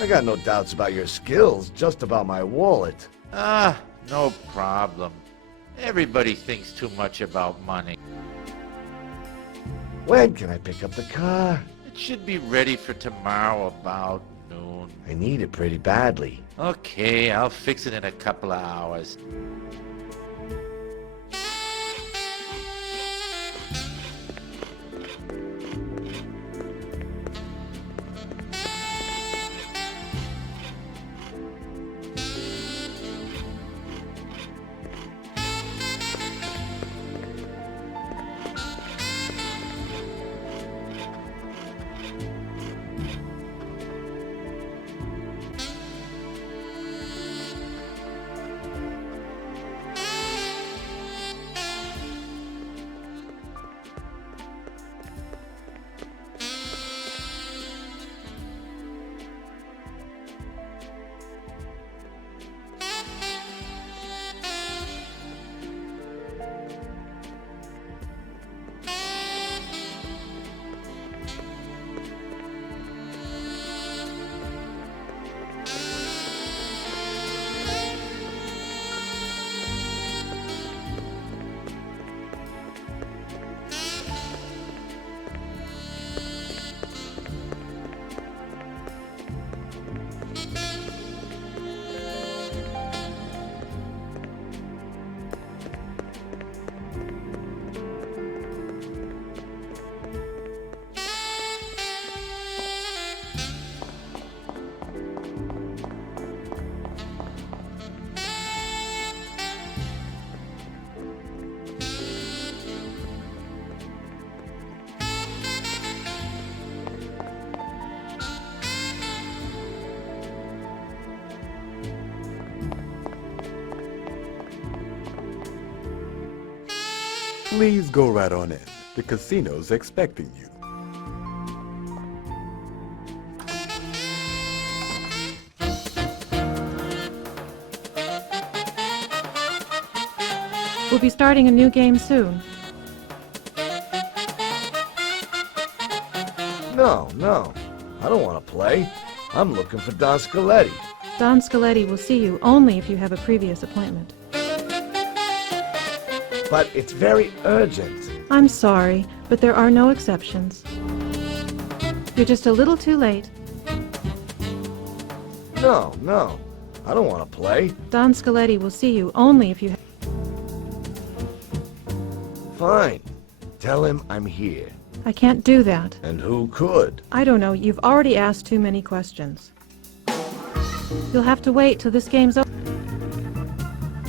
I got no doubts about your skills, just about my wallet. Ah, no problem. Everybody thinks too much about money. When can I pick up the car? It should be ready for tomorrow about noon. I need it pretty badly. Okay, I'll fix it in a couple of hours. Please go right on in. The casino's expecting you. We'll be starting a new game soon. No, no. I don't want to play. I'm looking for Don Scaletti. Don Scaletti will see you only if you have a previous appointment. But it's very urgent. I'm sorry, but there are no exceptions. You're just a little too late. No, no. I don't want to play. Don Scaletti will see you only if you have... Fine. Tell him I'm here. I can't do that. And who could? I don't know. You've already asked too many questions. You'll have to wait till this game's over.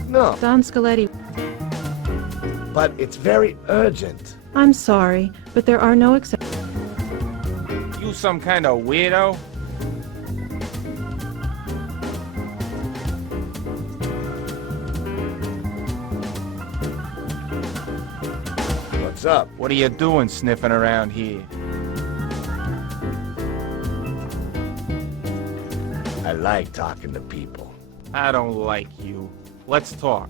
No. Don Scaletti... But it's very urgent. I'm sorry, but there are no exceptions. You some kind of weirdo? What's up? What are you doing sniffing around here? I like talking to people. I don't like you. Let's talk.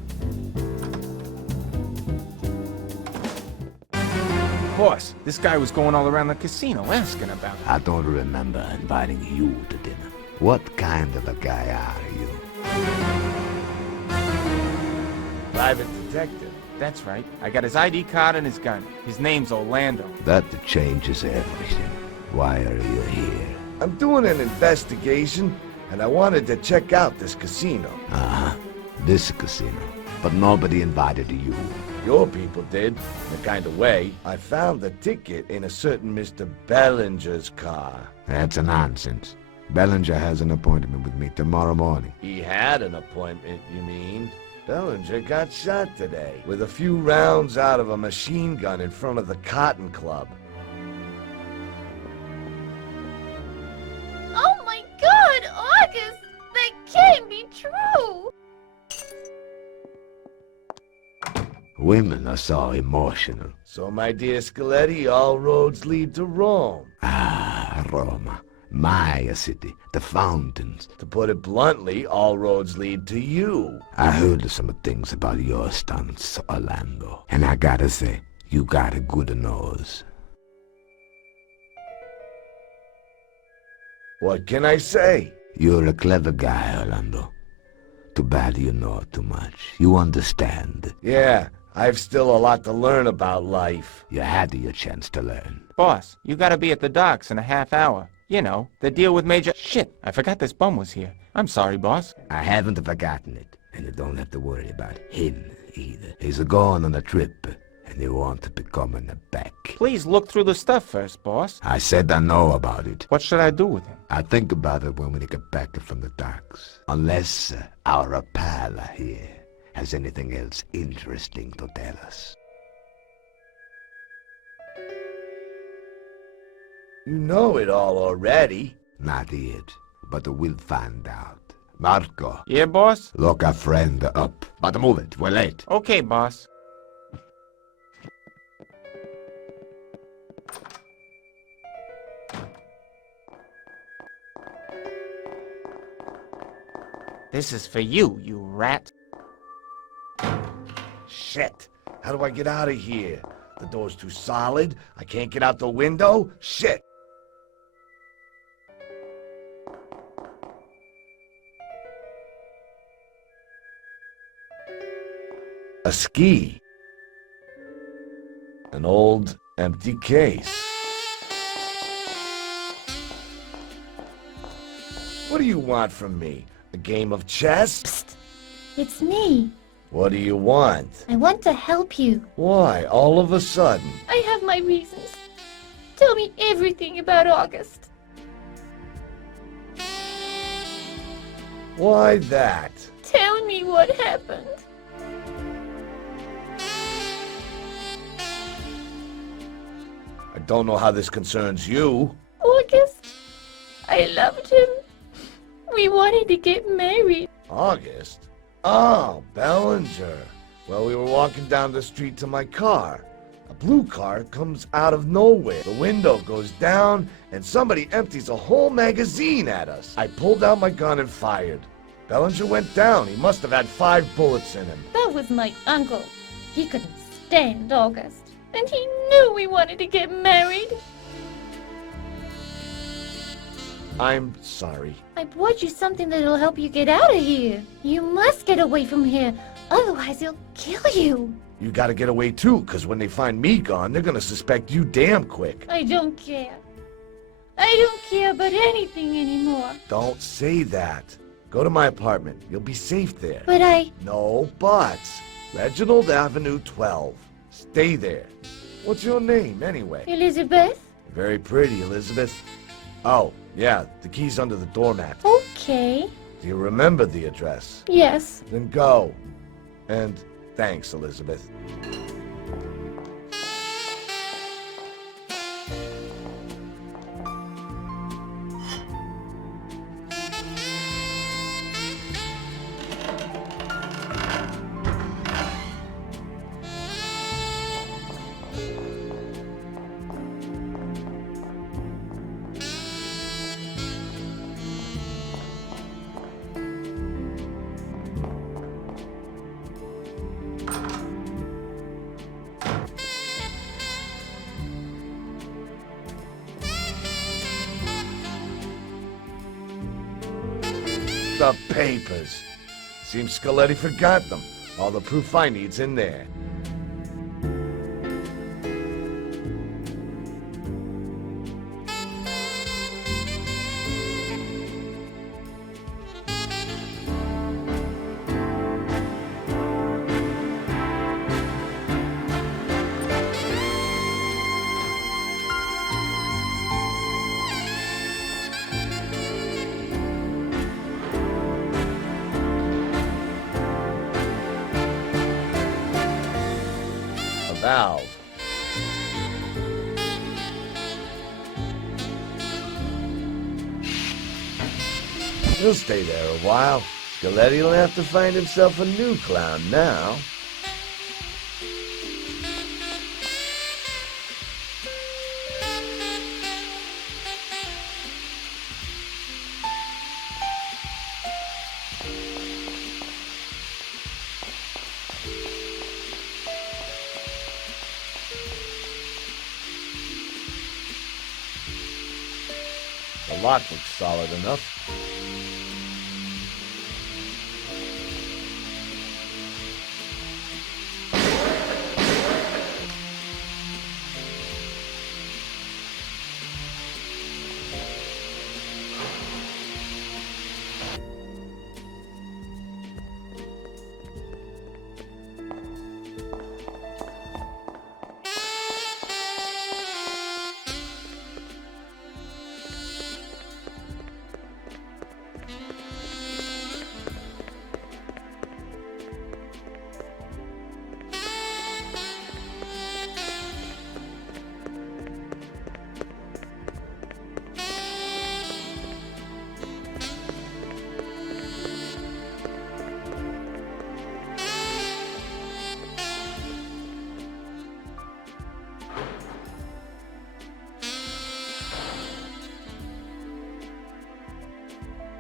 Boss, this guy was going all around the casino asking about it. I don't remember inviting you to dinner. What kind of a guy are you? Private detective. That's right. I got his ID card and his gun. His name's Orlando. That changes everything. Why are you here? I'm doing an investigation, and I wanted to check out this casino. Uh-huh. This casino. But nobody invited you. Your people did, in a kind of way. I found the ticket in a certain Mr. Bellinger's car. That's nonsense. Bellinger has an appointment with me tomorrow morning. He had an appointment, you mean? Bellinger got shot today, with a few rounds out of a machine gun in front of the Cotton Club. Oh my God, August! That can't be true! Women are so emotional. So, my dear Scaletti, all roads lead to Rome. Ah, Roma. My city. The fountains. To put it bluntly, all roads lead to you. I heard some things about your stunts, Orlando. And I gotta say, you got a good nose. What can I say? You're a clever guy, Orlando. Too bad you know too much. You understand. Yeah, I've still a lot to learn about life. You had your chance to learn. Boss, you gotta be at the docks in a half hour. You know, the deal with Major... Shit, I forgot this bum was here. I'm sorry, boss. I haven't forgotten it. And you don't have to worry about him, either. He's going on a trip, and he won't be coming back. Please look through the stuff first, boss. I said I know about it. What should I do with him? I think about it when we get back from the docks. Unless our pal here has anything else interesting to tell us. You know it all already. Not yet, but we'll find out. Marco. Yeah, boss? Look a friend up. But move it, we're late. Okay, boss. This is for you, you rat. Shit. How do I get out of here? The door's too solid. I can't get out the window. Shit. A ski. An old, empty case. What do you want from me? A game of chess? Psst. It's me. What do you want? I want to help you. Why, all of a sudden? I have my reasons. Tell me everything about August. Why that? Tell me what happened. I don't know how this concerns you. August? I loved him. We wanted to get married. August? Oh, Bellinger. Well, we were walking down the street to my car. blue car comes out of nowhere. The window goes down, and somebody empties a whole magazine at us. I pulled out my gun and fired. Bellinger went down. He must have had 5 bullets in him. That was my uncle. He couldn't stand August. And he knew we wanted to get married. I'm sorry. I brought you something that'll help you get out of here. You must get away from here. Otherwise, he'll kill you. You gotta get away too, because when they find me gone, they're gonna suspect you damn quick. I don't care. I don't care about anything anymore. Don't say that. Go to my apartment. You'll be safe there. But No buts. Reginald Avenue 12. Stay there. What's your name, anyway? Elizabeth? Very pretty, Elizabeth. Oh, yeah, the key's under the doormat. Okay. Do you remember the address? Yes. Then go. And thanks, Elizabeth. The papers. Seems Scoletti forgot them. All the proof I need's in there. Valve. He'll stay there a while. Scoletti will have to find himself a new clown now. The lock looks solid enough.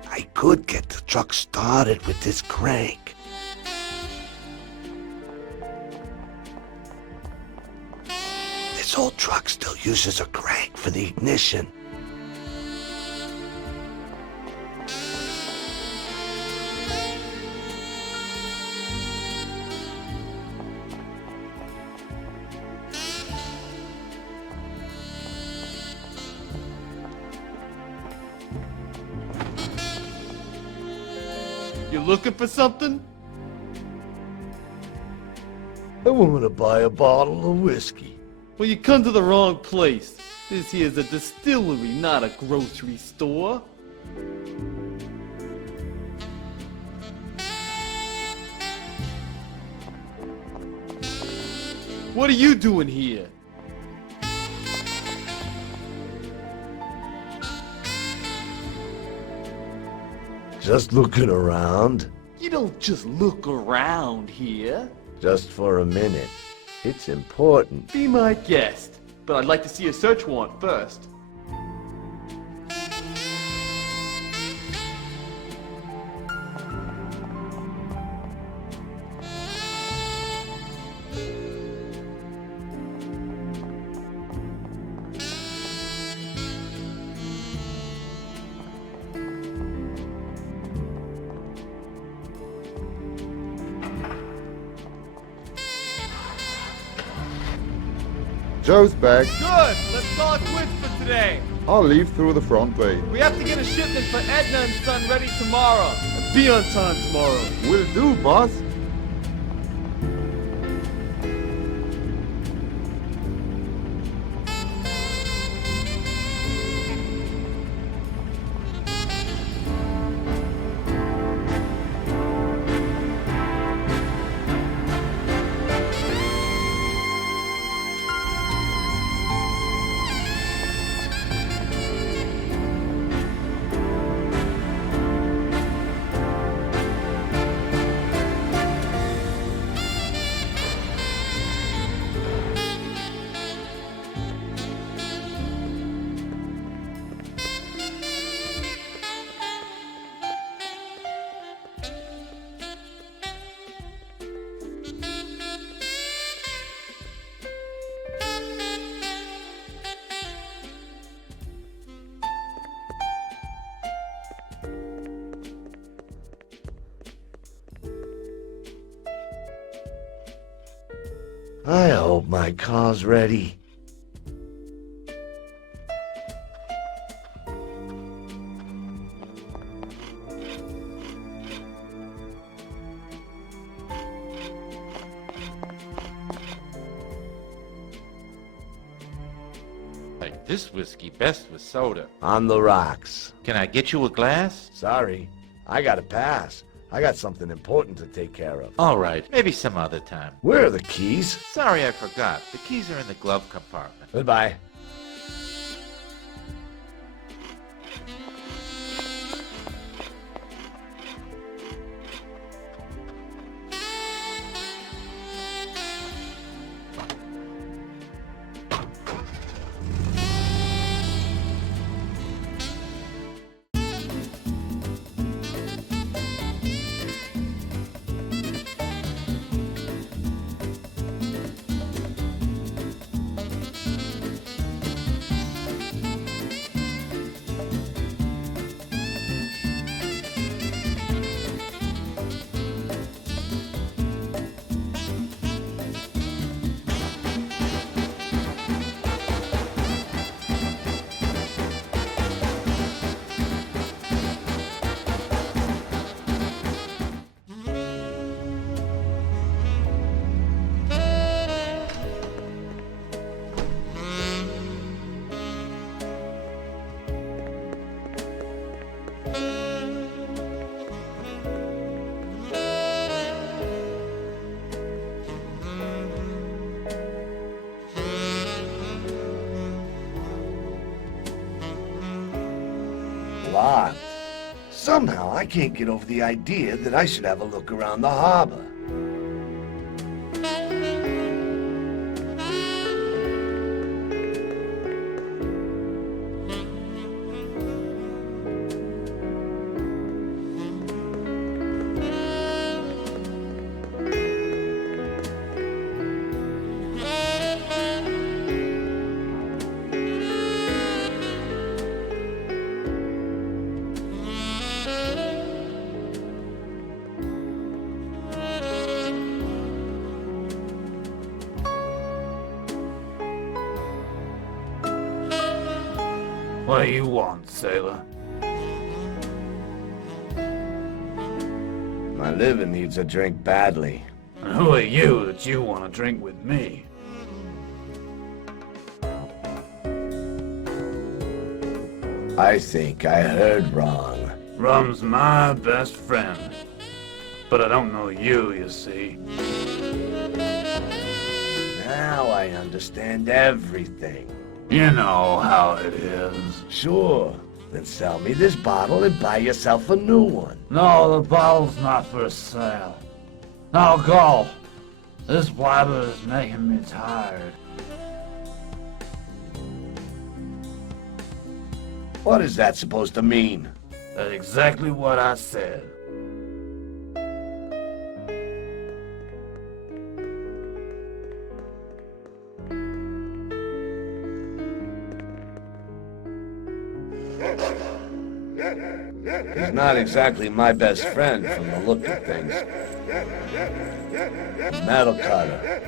I could get the truck started with this crank. This old truck still uses a crank for the ignition. You looking for something? I want to buy a bottle of whiskey. Well, you come to the wrong place. This here's a distillery, not a grocery store. What are you doing here? Just looking around. You don't just look around here. Just for a minute. It's important. Be my guest, but I'd like to see a search warrant first. Joe's back. Good! Let's call it quits for today! I'll leave through the front way. We have to get a shipment for Edna and Son ready tomorrow. And be on time tomorrow. Will do, boss. I hope my car's ready. Like this whiskey best with soda. On the rocks. Can I get you a glass? Sorry, I gotta pass. I got something important to take care of. All right, maybe some other time. Where are the keys? Sorry, I forgot. The keys are in the glove compartment. Goodbye. Locked. Somehow I can't get over the idea that I should have a look around the harbor. What do you want, sailor? My liver needs a drink badly. And who are you that you want to drink with me? I think I heard wrong. Rum's my best friend. But I don't know you see. Now I understand everything. You know how it is. Sure. Then sell me this bottle and buy yourself a new one. No, the bottle's not for sale. Now go. This blabber is making me tired. What is that supposed to mean? That's exactly what I said. He's not exactly my best friend from the look of things. Metal cutter.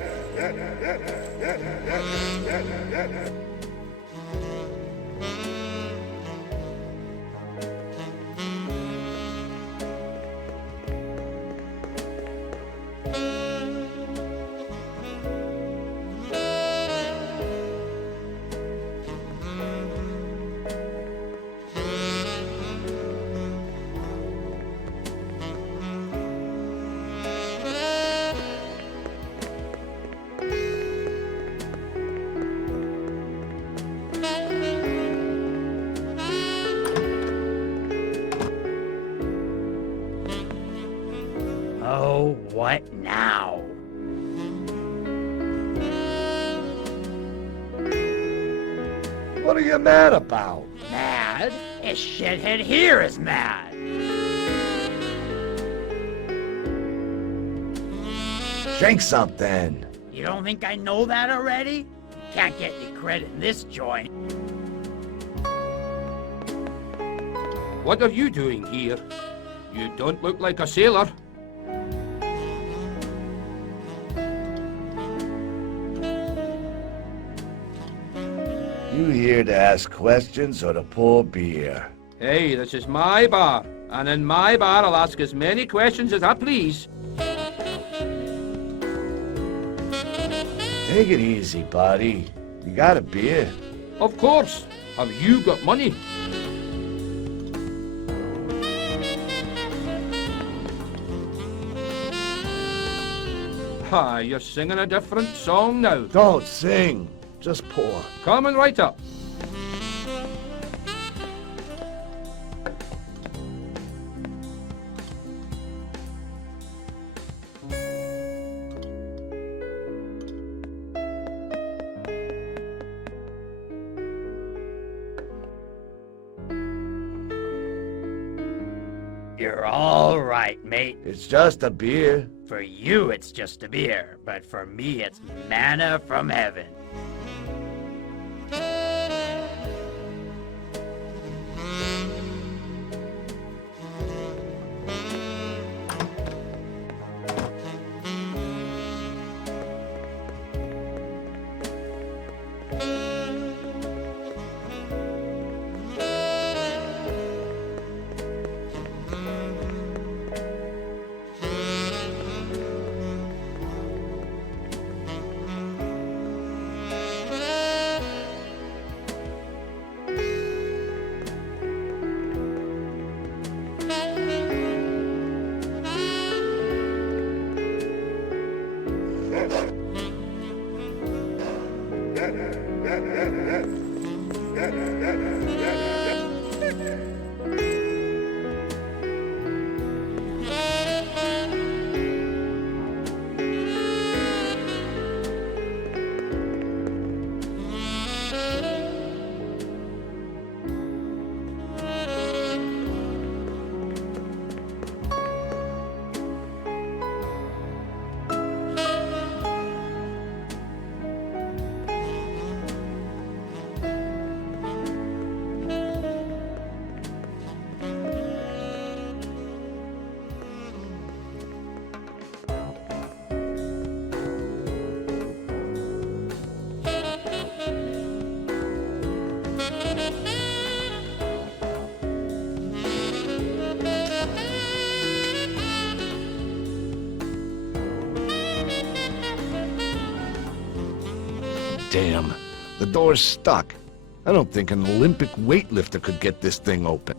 Oh, what now? What are you mad about? Mad? This shithead here is mad. Drink something. You don't think I know that already? Can't get any credit in this joint. What are you doing here? You don't look like a sailor. You here to ask questions or to pour beer? Hey, this is my bar, and in my bar I'll ask as many questions as I please. Take it easy, buddy. You got a beer? Of course. Have you got money? Hi, you're singing a different song now. Don't sing. Just pour. Coming right up. You're all right, mate. It's just a beer. For you, it's just a beer, but for me, it's manna from heaven. Damn, the door's stuck. I don't think an Olympic weightlifter could get this thing open.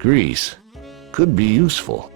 Grease could be useful.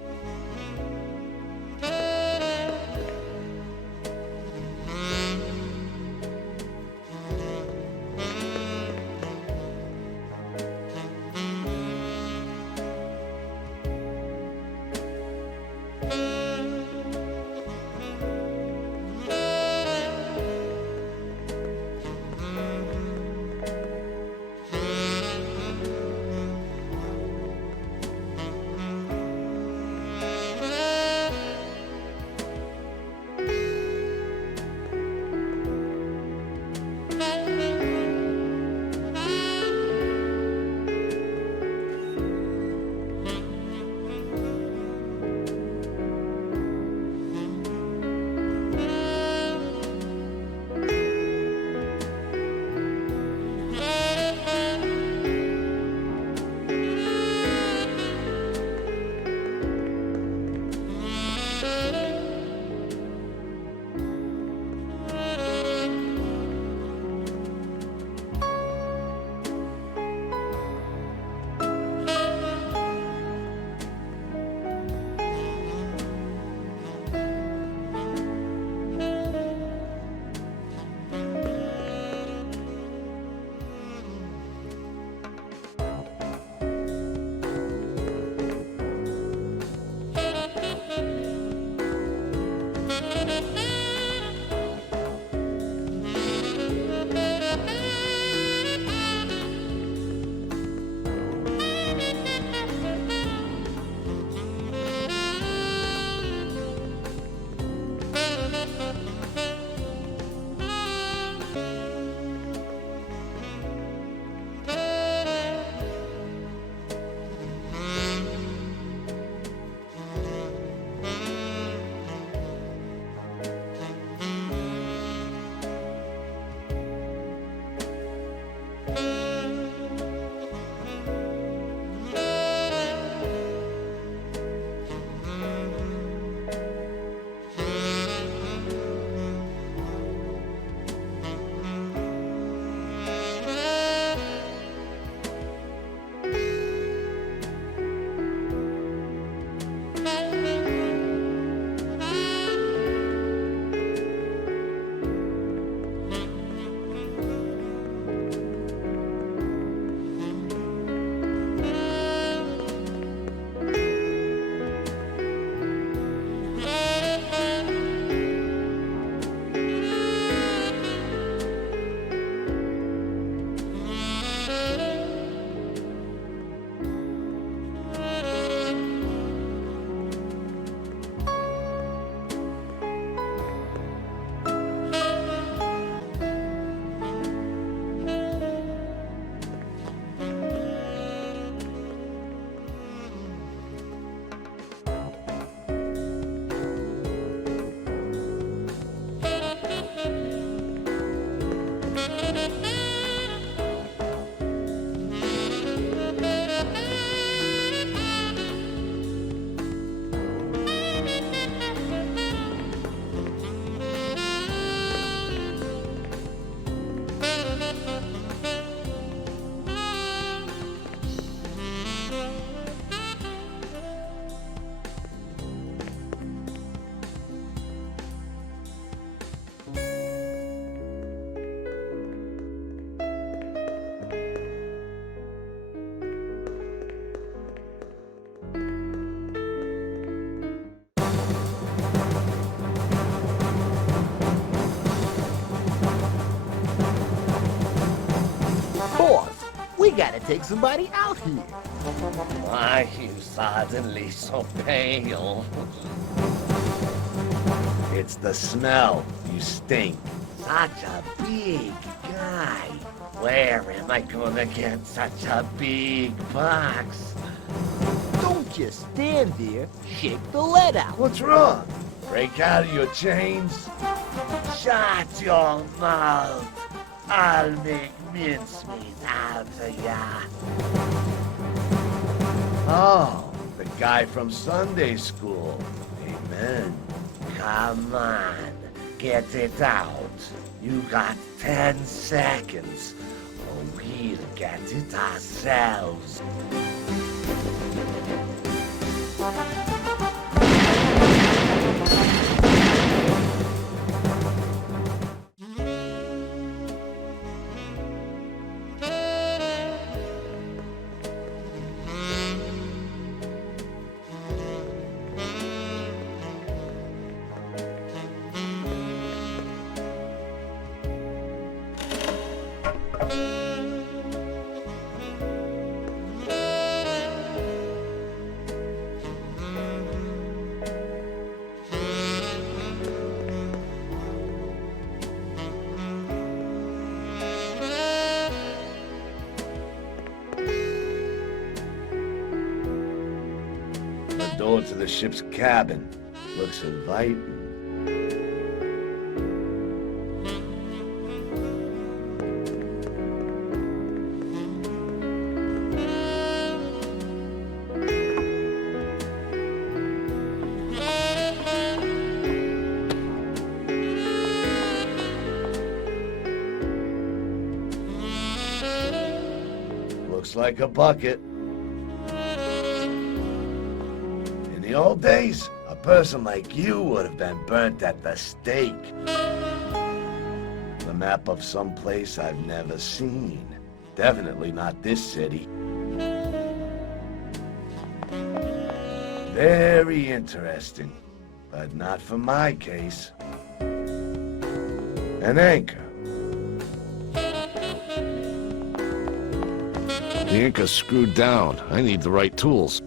We gotta take somebody out here. Why are you suddenly so pale? It's the smell. You stink. Such a big guy. Where am I gonna get such a big box? Don't just stand there. Shake the lead out. What's wrong? Break out of your chains? Shut your mouth. I'll make mincemeat out of ya. Oh, the guy from Sunday school. Amen. Come on, get it out. You got 10 seconds, or we'll get it ourselves. The door to the ship's cabin looks inviting. Looks like a bucket. In the old days, a person like you would have been burnt at the stake. The map of some place I've never seen. Definitely not this city. Very interesting, but not for my case. An anchor. The anchor's screwed down. I need the right tools.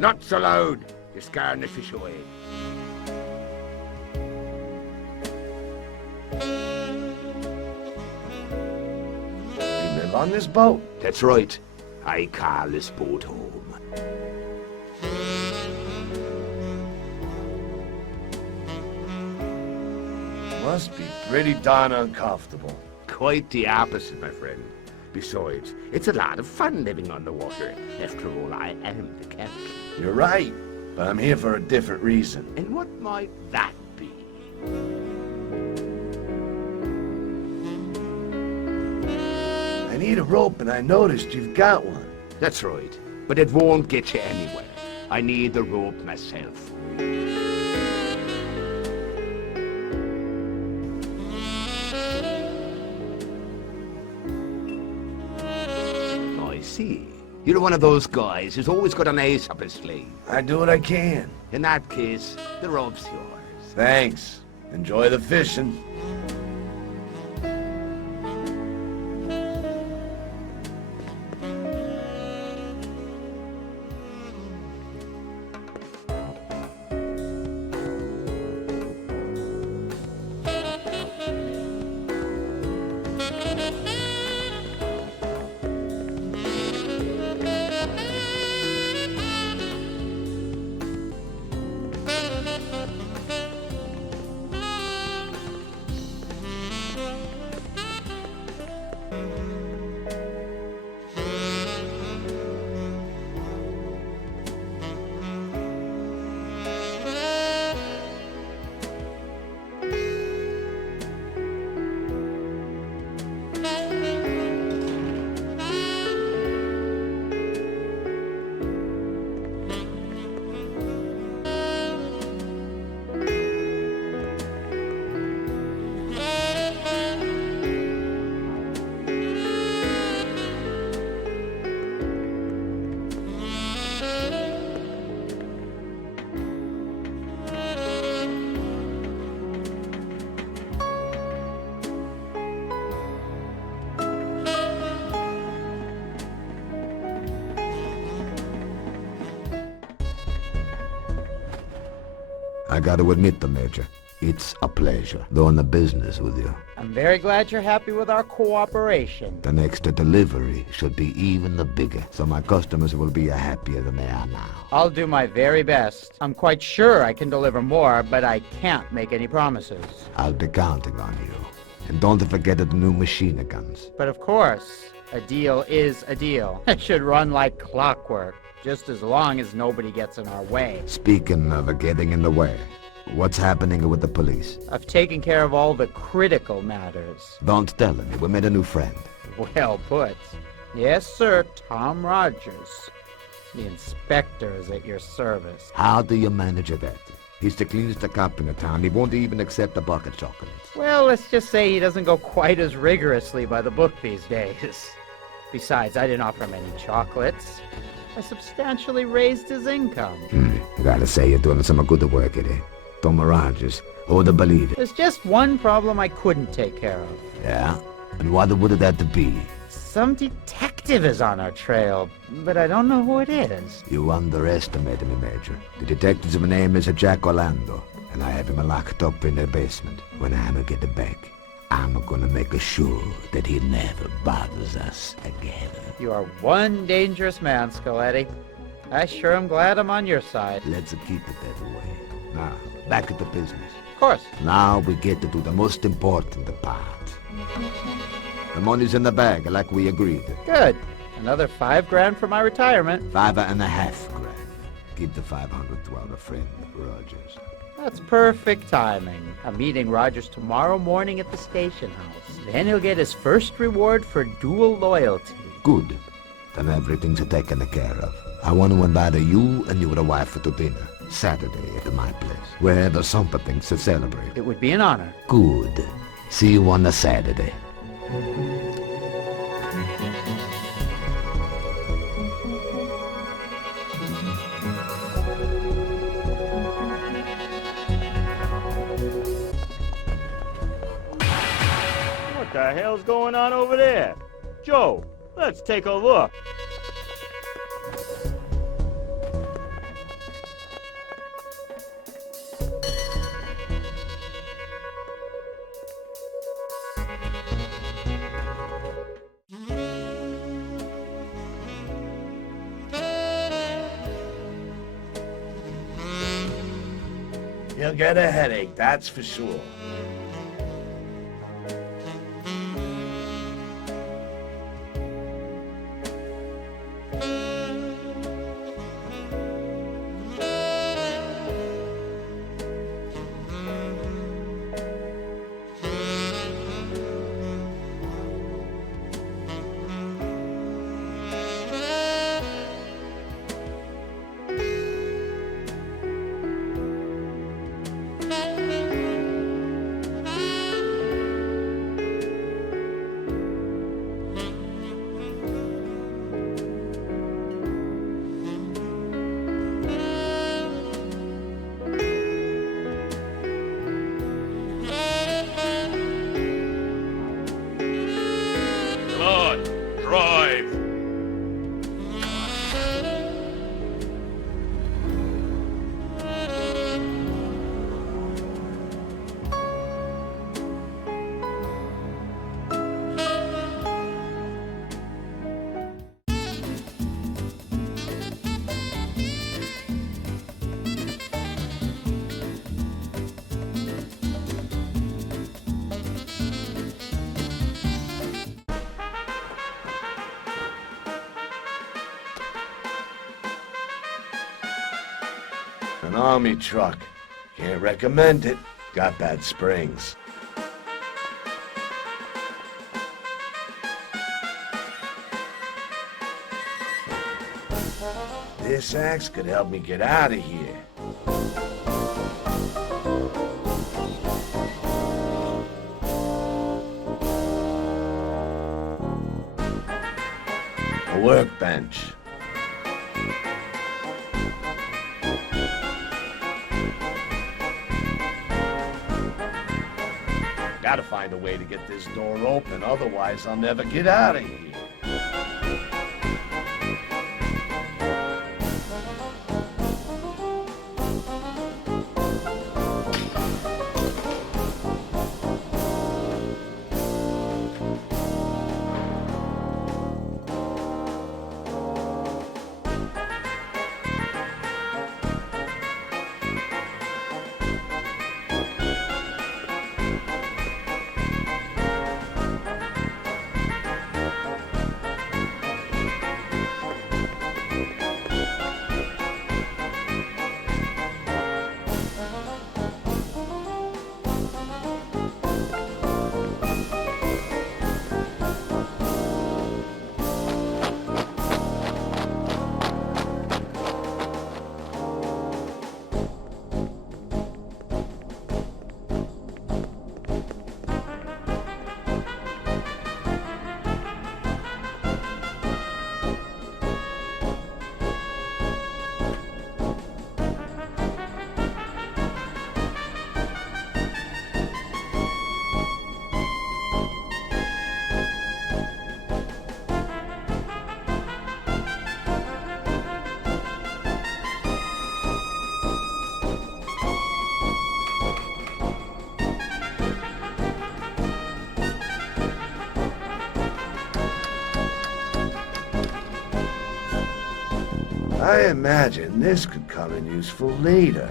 Not so loud. You're scaring the fish away. You live on this boat? That's right. I call this boat home. Must be pretty darn uncomfortable. Quite the opposite, my friend. Besides, it's a lot of fun living on the water. After all, I am the captain. You're right, but I'm here for a different reason. And what might that be? I need a rope, and I noticed you've got one. That's right, but it won't get you anywhere. I need the rope myself. I see. You're one of those guys who's always got an ace up his sleeve. I do what I can. In that case, the rope's yours. Thanks. Enjoy the fishing. I gotta admit, the Major, it's a pleasure doing the business with you. I'm very glad you're happy with our cooperation. The next delivery should be even the bigger, so my customers will be happier than they are now. I'll do my very best. I'm quite sure I can deliver more, but I can't make any promises. I'll be counting on you. And don't forget the new machine guns. But of course, a deal is a deal. It should run like clockwork, just as long as nobody gets in our way. Speaking of getting in the way, what's happening with the police? I've taken care of all the critical matters. Don't tell me, we made a new friend. Well put. Yes, sir, Tom Rogers. The inspector is at your service. How do you manage that? He's the cleanest cop in the town. He won't even accept a bucket of chocolates. Well, let's just say he doesn't go quite as rigorously by the book these days. Besides, I didn't offer him any chocolates. I substantially raised his income. Gotta say, you're doing some good work at it. Tom Rogers, who would believe it? There's just one problem I couldn't take care of. Yeah? And what would that be? Some detective is on our trail, but I don't know who it is. You underestimate me, Major. The detective's name is Jack Orlando, and I have him locked up in the basement. When I get back, I'm gonna make sure that he never bothers us again. You are one dangerous man, Scaletti. I sure am glad I'm on your side. Let's keep it that way. Now, back at the business. Of course. Now we get to do the most important part. The money's in the bag, like we agreed. Good. Another $5,000 for my retirement. $5.5 grand. Give the 500 to our friend, Rogers. That's perfect timing. I'm meeting Rogers tomorrow morning at the station house. Then he'll get his first reward for dual loyalty. Good. Then everything's taken care of. I want to invite you and your wife to dinner. Saturday at my place. We have something to celebrate. It would be an honor. Good. See you on a Saturday. What the hell's going on over there? Joe, let's take a look. You'll get a headache, that's for sure. An army truck. Can't recommend it. Got bad springs. This axe could help me get out of here. A workbench. Gotta find a way to get this door open, otherwise I'll never get out of here. I imagine this could come in useful later.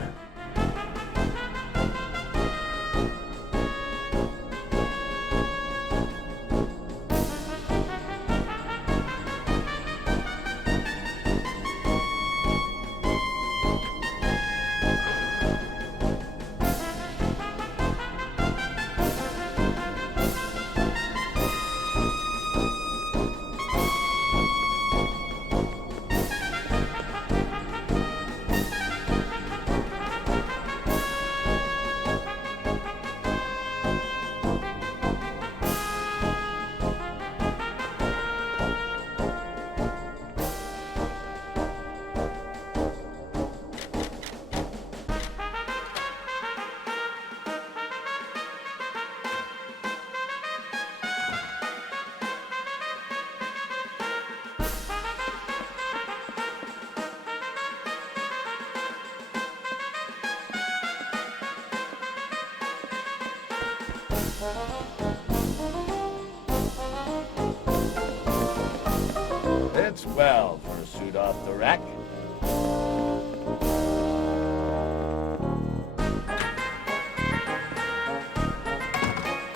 It's well for a suit off the rack.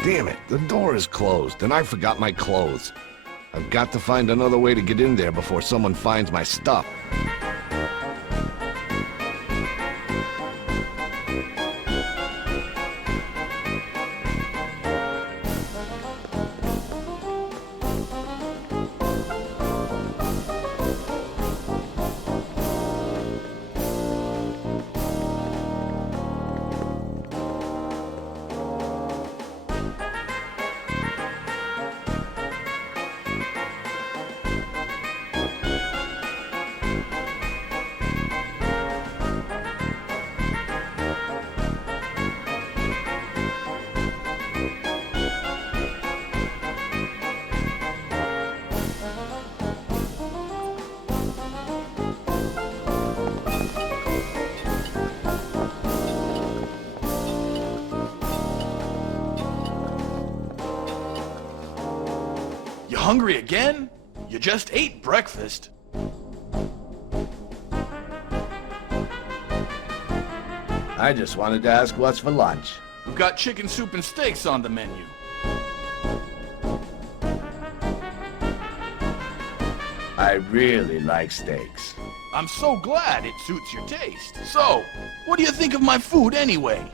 Damn it, the door is closed, and I forgot my clothes. I've got to find another way to get in there before someone finds my stuff. You hungry again? You just ate breakfast. I just wanted to ask what's for lunch. We've got chicken soup and steaks on the menu. I really like steaks. I'm so glad it suits your taste. So, what do you think of my food anyway?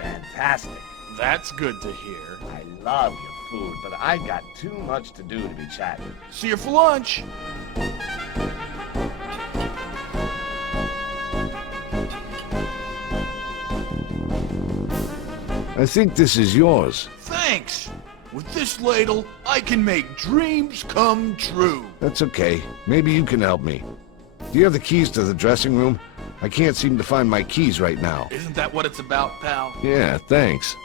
Fantastic. That's good to hear. I love your food, but I've got too much to do to be chatting. See you for lunch. I think this is yours. Thanks. With this ladle, I can make dreams come true. That's okay. Maybe you can help me. Do you have the keys to the dressing room? I can't seem to find my keys right now. Isn't that what it's about, pal? Yeah, thanks.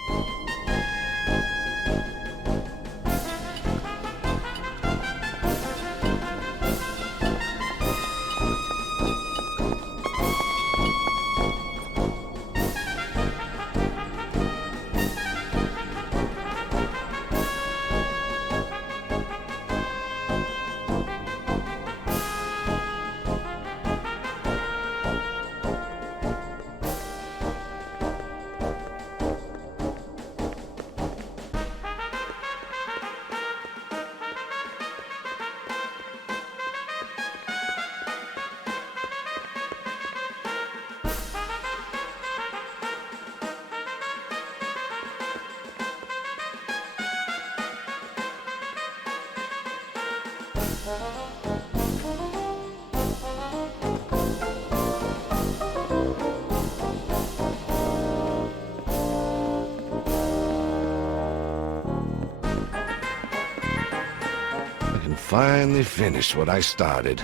I can finally finish what I started.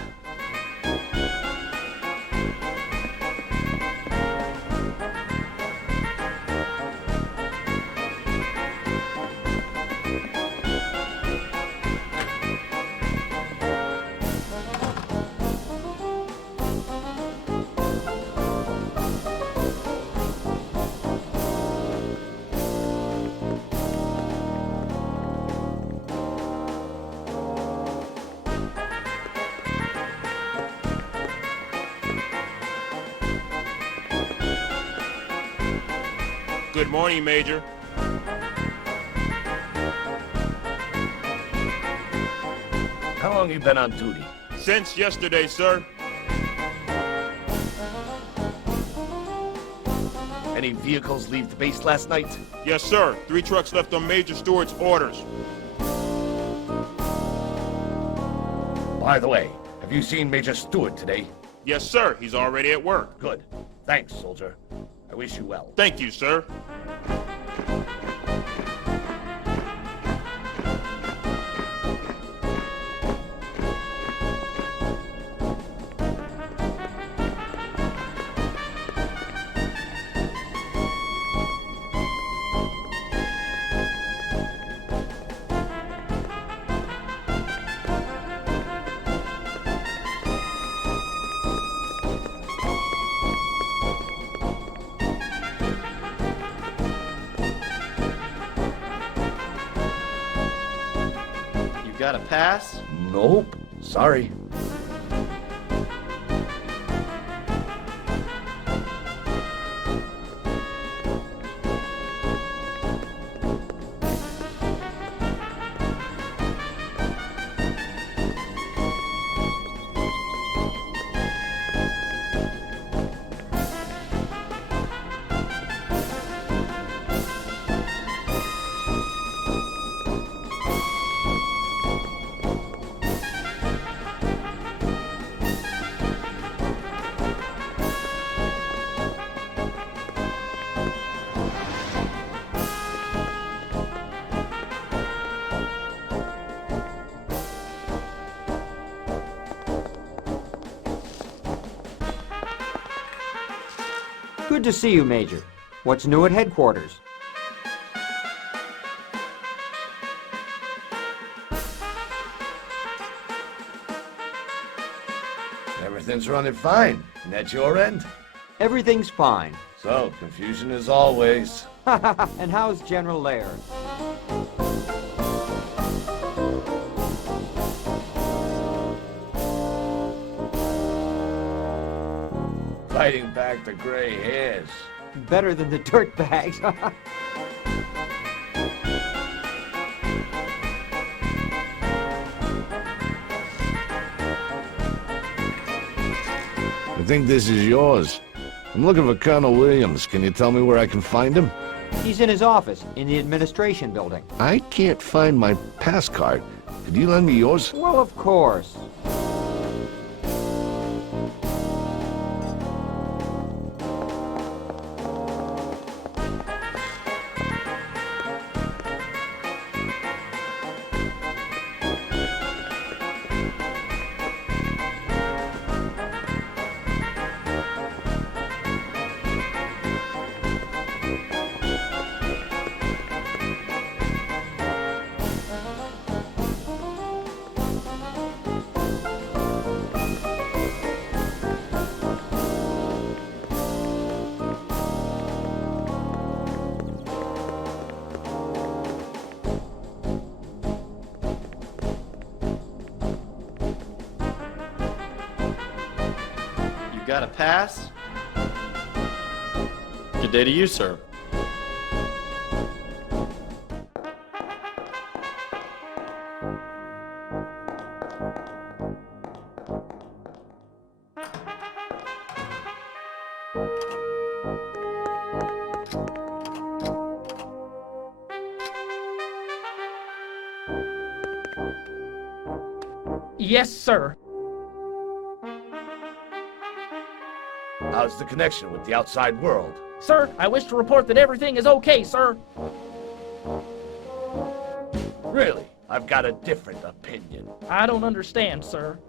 Good morning, Major. How long you been on duty? Since yesterday, sir. Any vehicles leave the base last night? Yes, sir. 3 trucks left on Major Stewart's orders. By the way, have you seen Major Stewart today? Yes, sir. He's already at work. Good. Thanks, soldier. I wish you well. Thank you, sir. Got a pass? Nope. Sorry. Good to see you, Major. What's new at headquarters? Everything's running fine. And at your end? Everything's fine. So, confusion as always. And how's General Laird? Fighting back the gray hairs. Better than the dirtbags. I think this is yours. I'm looking for Colonel Williams. Can you tell me where I can find him? He's in his office, in the administration building. I can't find my pass card. Could you lend me yours? Well, of course. Got a pass? Good day to you, sir. Yes, sir. How's the connection with the outside world? Sir, I wish to report that everything is okay, sir. Really? I've got a different opinion. I don't understand, sir.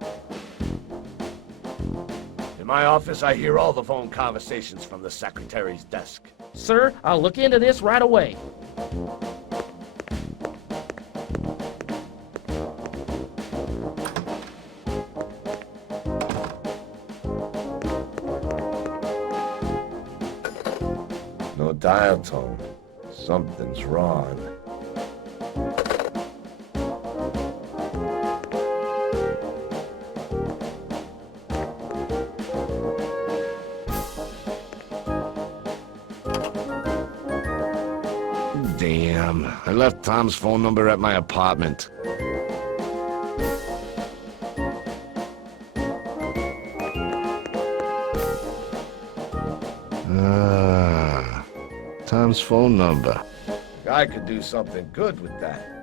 In my office, I hear all the phone conversations from the secretary's desk. Sir, I'll look into this right away. No dial tone. Something's wrong. Damn, I left Tom's phone number at my apartment. Tom's phone number. Guy could do something good with that.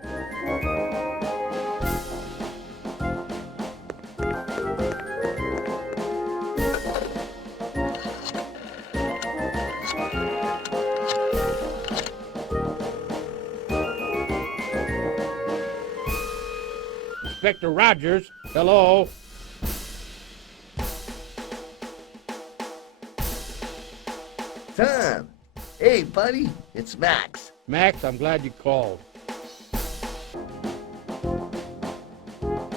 Inspector Rogers, hello. Tom! Hey, buddy, it's Max. Max, I'm glad you called.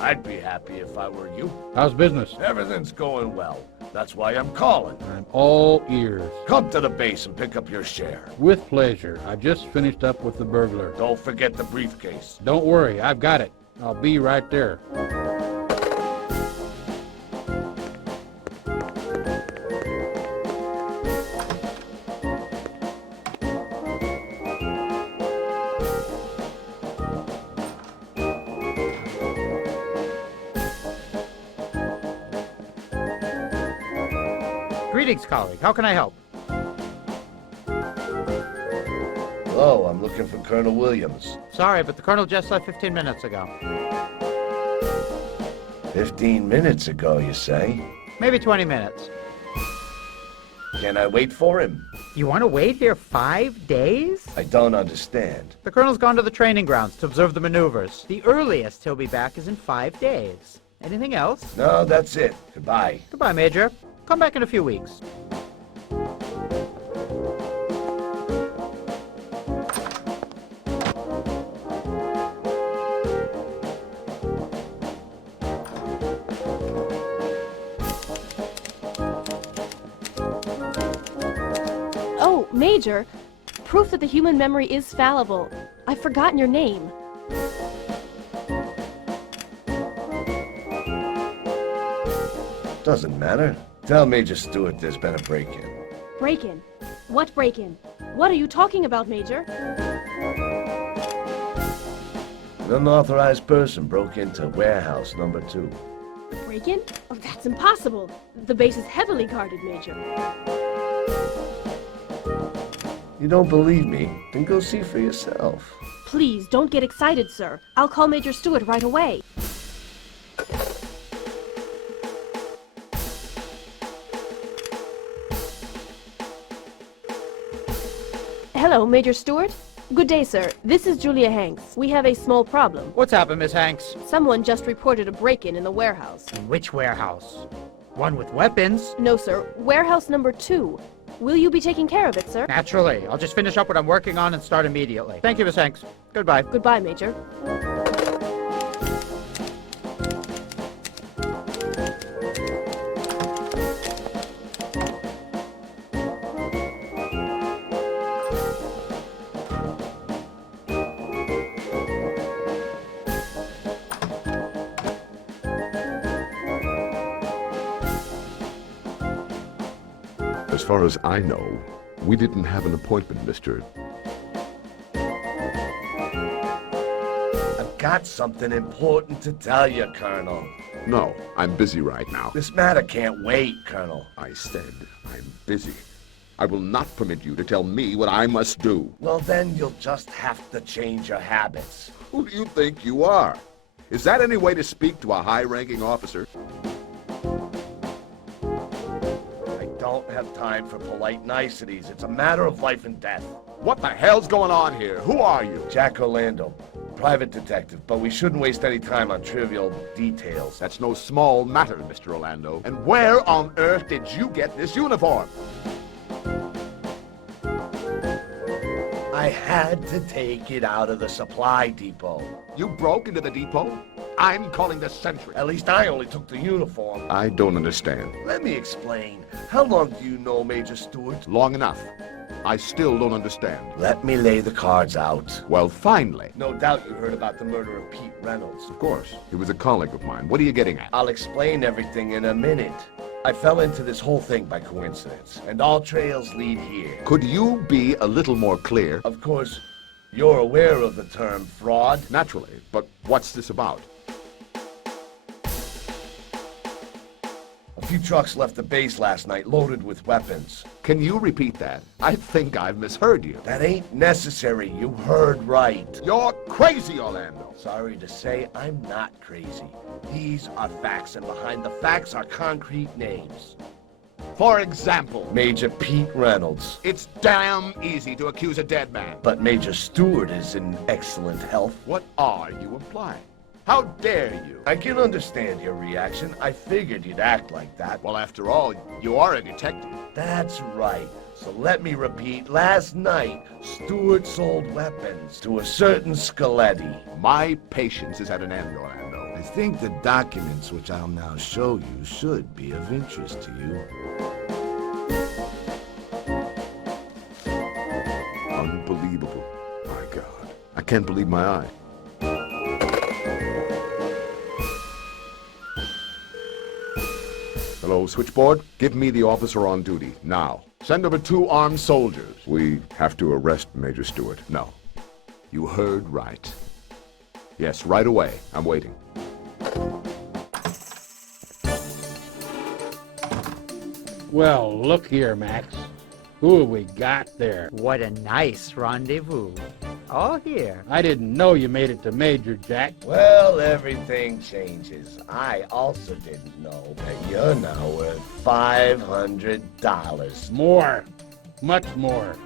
I'd be happy if I were you. How's business? Everything's going well. That's why I'm calling. I'm all ears. Come to the base and pick up your share. With pleasure. I just finished up with the burglar. Don't forget the briefcase. Don't worry, I've got it. I'll be right there. Greetings, colleague. How can I help? Hello, I'm looking for Colonel Williams. Sorry, but the colonel just left 15 minutes ago. 15 minutes ago, you say? Maybe 20 minutes. Can I wait for him? You want to wait here 5 days? I don't understand. The colonel's gone to the training grounds to observe the maneuvers. The earliest he'll be back is in 5 days. Anything else? No, that's it. Goodbye. Goodbye, Major. Come back in a few weeks. Oh, Major, proof that the human memory is fallible. I've forgotten your name. Doesn't matter. Tell Major Stewart there's been a break-in. Break-in? What break-in? What are you talking about, Major? An unauthorized person broke into warehouse number 2. Break-in? Oh, that's impossible. The base is heavily guarded, Major. You don't believe me? Then go see for yourself. Please, don't get excited, sir. I'll call Major Stewart right away. Hello, Major Stewart. Good day, sir. This is Julia Hanks. We have a small problem. What's happened, Miss Hanks? Someone just reported a break-in in the warehouse. Which warehouse? One with weapons? No, sir. Warehouse number 2. Will you be taking care of it, sir? Naturally. I'll just finish up what I'm working on and start immediately. Thank you, Miss Hanks. Goodbye. Goodbye, Major. As far as I know, we didn't have an appointment, Mr. I've got something important to tell you, Colonel. No, I'm busy right now. This matter can't wait, Colonel. I said I'm busy. I will not permit you to tell me what I must do. Well, then you'll just have to change your habits. Who do you think you are? Is that any way to speak to a high-ranking officer? I don't have time for polite niceties. It's a matter of life and death. What the hell's going on here? Who are you? Jack Orlando, private detective, but we shouldn't waste any time on trivial details. That's no small matter, Mr. Orlando. And where on earth did you get this uniform? I had to take it out of the supply depot. You broke into the depot? I'm calling the sentry. At least I only took the uniform. I don't understand. Let me explain. How long do you know Major Stewart? Long enough. I still don't understand. Let me lay the cards out. Well, finally. No doubt you heard about the murder of Pete Reynolds. Of course. He was a colleague of mine. What are you getting at? I'll explain everything in a minute. I fell into this whole thing by coincidence, and all trails lead here. Could you be a little more clear? Of course, You're aware of the term fraud? Naturally, but what's this about? A few trucks left the base last night loaded with weapons. Can you repeat that? I think I've misheard you. That ain't necessary. You heard right. You're crazy, Orlando. Sorry to say, I'm not crazy. These are facts, and behind the facts are concrete names. For example, Major Pete Reynolds. it's damn easy to accuse a dead man. But Major Stewart is in excellent health. What are you implying? How dare you? I can understand your reaction. I figured you'd act like that. Well, after all, you are a detective. That's right. So let me repeat. Last night, Stewart sold weapons to a certain Scaletti. My patience is at an end, Orlando. I think the documents which I'll now show you should be of interest to you. Unbelievable. My God. I can't believe my eye. Hello, switchboard? Give me the officer on duty, now. Send over 2 armed soldiers. We have to arrest Major Stewart. No. You heard right. Yes, right away. I'm waiting. Well, look here, Max. Who have we got there? What a nice rendezvous. All here. I didn't know you made it to Major, Jack. Well, everything changes. I also didn't know that you're now worth $500. More. Much more.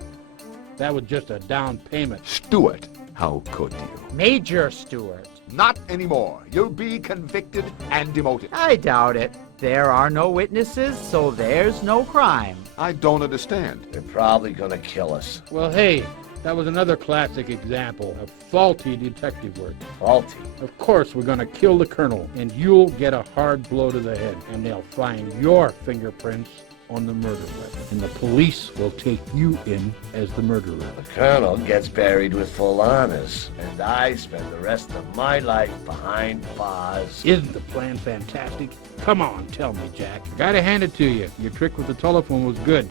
That was just a down payment. Stewart, how could you? Major Stewart. Not anymore. You'll be convicted and demoted. I doubt it. There are no witnesses, so there's no crime. I don't understand. They're probably gonna kill us. Well, hey, that was another classic example of faulty detective work. Faulty? Of course, we're gonna kill the colonel, and you'll get a hard blow to the head, and they'll find your fingerprints on the murder weapon, and the police will take you in as the murderer. The colonel gets buried with full honors, and I spend the rest of my life behind bars. Isn't the plan fantastic? Come on, tell me, Jack. I gotta hand it to you. Your trick with the telephone was good.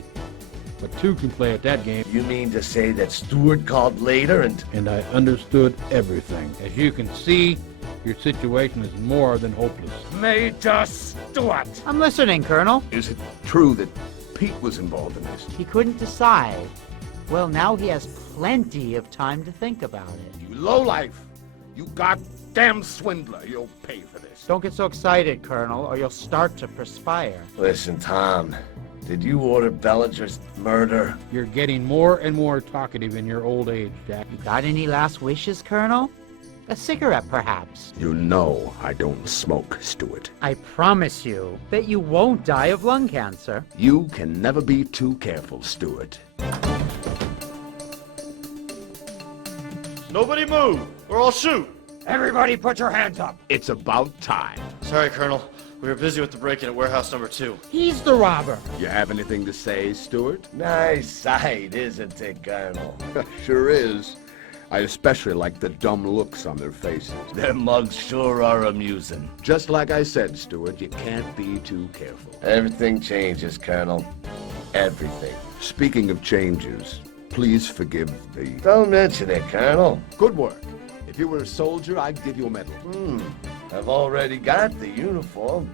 But 2 can play at that game. You mean to say that Stewart called later And I understood everything. As you can see, your situation is more than hopeless. Major Stewart! I'm listening, Colonel. Is it true that Pete was involved in this? He couldn't decide. Well, now he has plenty of time to think about it. You lowlife! You goddamn swindler! You'll pay for this. Don't get so excited, Colonel, or you'll start to perspire. Listen, Tom. Did you order Bellinger's murder? You're getting more and more talkative in your old age, Jack. You got any last wishes, Colonel? A cigarette, perhaps? You know I don't smoke, Stewart. I promise you that you won't die of lung cancer. You can never be too careful, Stewart. Nobody move, or I'll shoot. Everybody put your hands up. It's about time. Sorry, Colonel. We were busy with the break-in at warehouse number 2. He's the robber. You have anything to say, Stewart? Nice sight, isn't it, Colonel? Sure is. I especially like the dumb looks on their faces. Their mugs sure are amusing. Just like I said, Stewart, you can't be too careful. Everything changes, Colonel. Everything. Speaking of changes, please forgive the... Don't mention it, Colonel. Good work. If you were a soldier, I'd give you a medal. I've already got the uniform.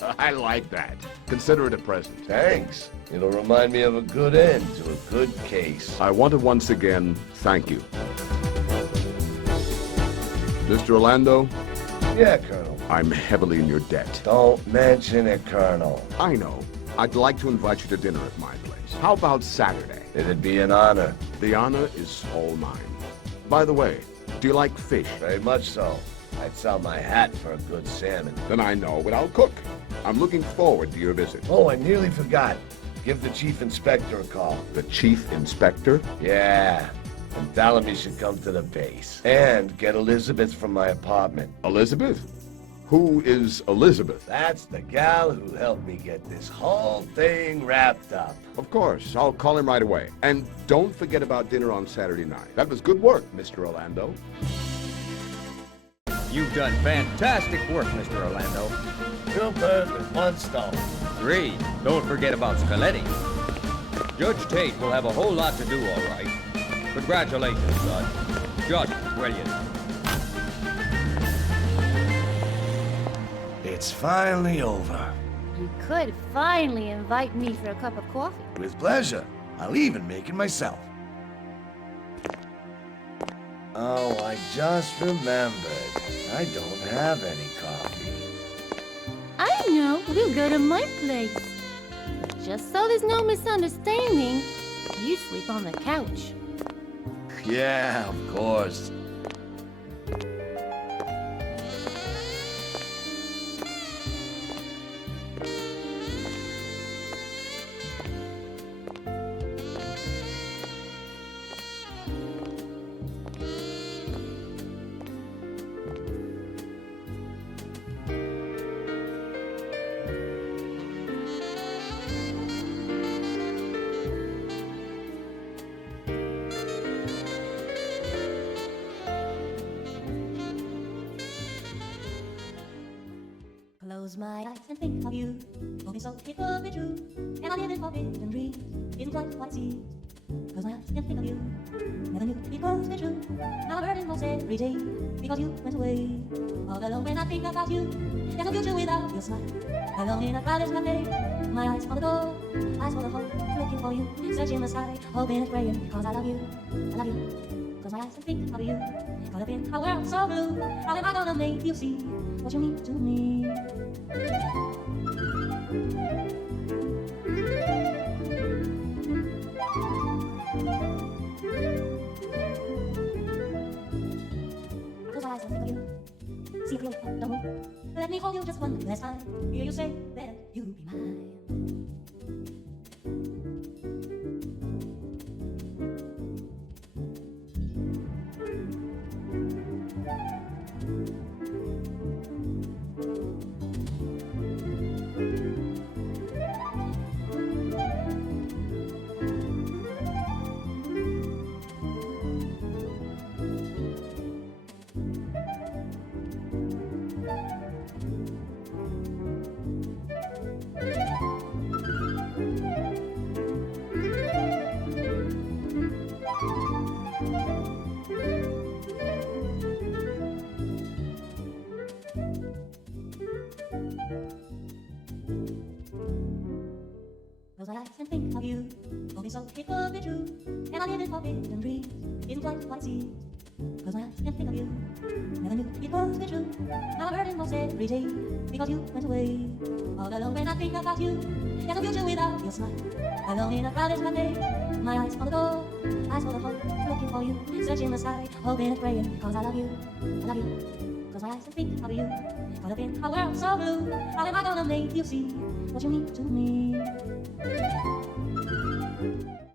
I like that. Consider it a present. Thanks. It'll remind me of a good end to a good case. I want to once again thank you. Mr. Orlando? Yeah, Colonel. I'm heavily in your debt. Don't mention it, Colonel. I know. I'd like to invite you to dinner at my place. How about Saturday? It'd be an honor. The honor is all mine. By the way, do you like fish? Very much so. I'd sell my hat for a good salmon. Then I know what I'll cook. I'm looking forward to your visit. Oh, I nearly forgot. Give the chief inspector a call. The chief inspector? Yeah. And tell him he should come to the base. And get Elizabeth from my apartment. Elizabeth? Who is Elizabeth? That's the gal who helped me get this whole thing wrapped up. Of course. I'll call him right away. And don't forget about dinner on Saturday night. That was good work, Mr. Orlando. You've done fantastic work, Mr. Orlando. 2 birds with 1 stone. 3. Don't forget about Scaletti. Judge Tate will have a whole lot to do, all right. Congratulations, son. Just brilliant. It's finally over. You could finally invite me for a cup of coffee. With pleasure. I'll even make it myself. Oh, I just remembered. I don't have any coffee. I know. We'll go to my place. Just so there's no misunderstanding, you sleep on the couch. Yeah, of course. Close my eyes and think of you, hoping so it could be true. And I live in forbidden dreams, isn't quite what it seems. Close my eyes and think of you, never knew it could be true. Now I'm hurting most every day, because you went away. All alone when I think about you, there's no future without your smile. Alone in a crowded cafe, my eyes on the door, eyes full of hope, looking for you, searching the sky, hoping and praying, because I love you, I love you. Close my eyes and think of you, caught up in a world so blue. How am I gonna make you see what you mean to me? Close my eyes and think of you, see if you don't move. Let me hold you just one last time, hear you say that you'll be mine. Close my eyes and think of you, hoping so it could be true. And I live in forbidden dreams, isn't quite what it seems. Close my eyes and think of you, never knew it could be true. Now I'm hurting most every day, because you went away. All alone when I think about you, there's no future without your smile. Alone in a crowded cafe, my eyes on the door, eyes full of hope, looking for you, searching the sky, hoping and praying, because I love you, I love you. Close my eyes and think of you, caught up in a world so blue. How am I gonna make you see what you mean to me?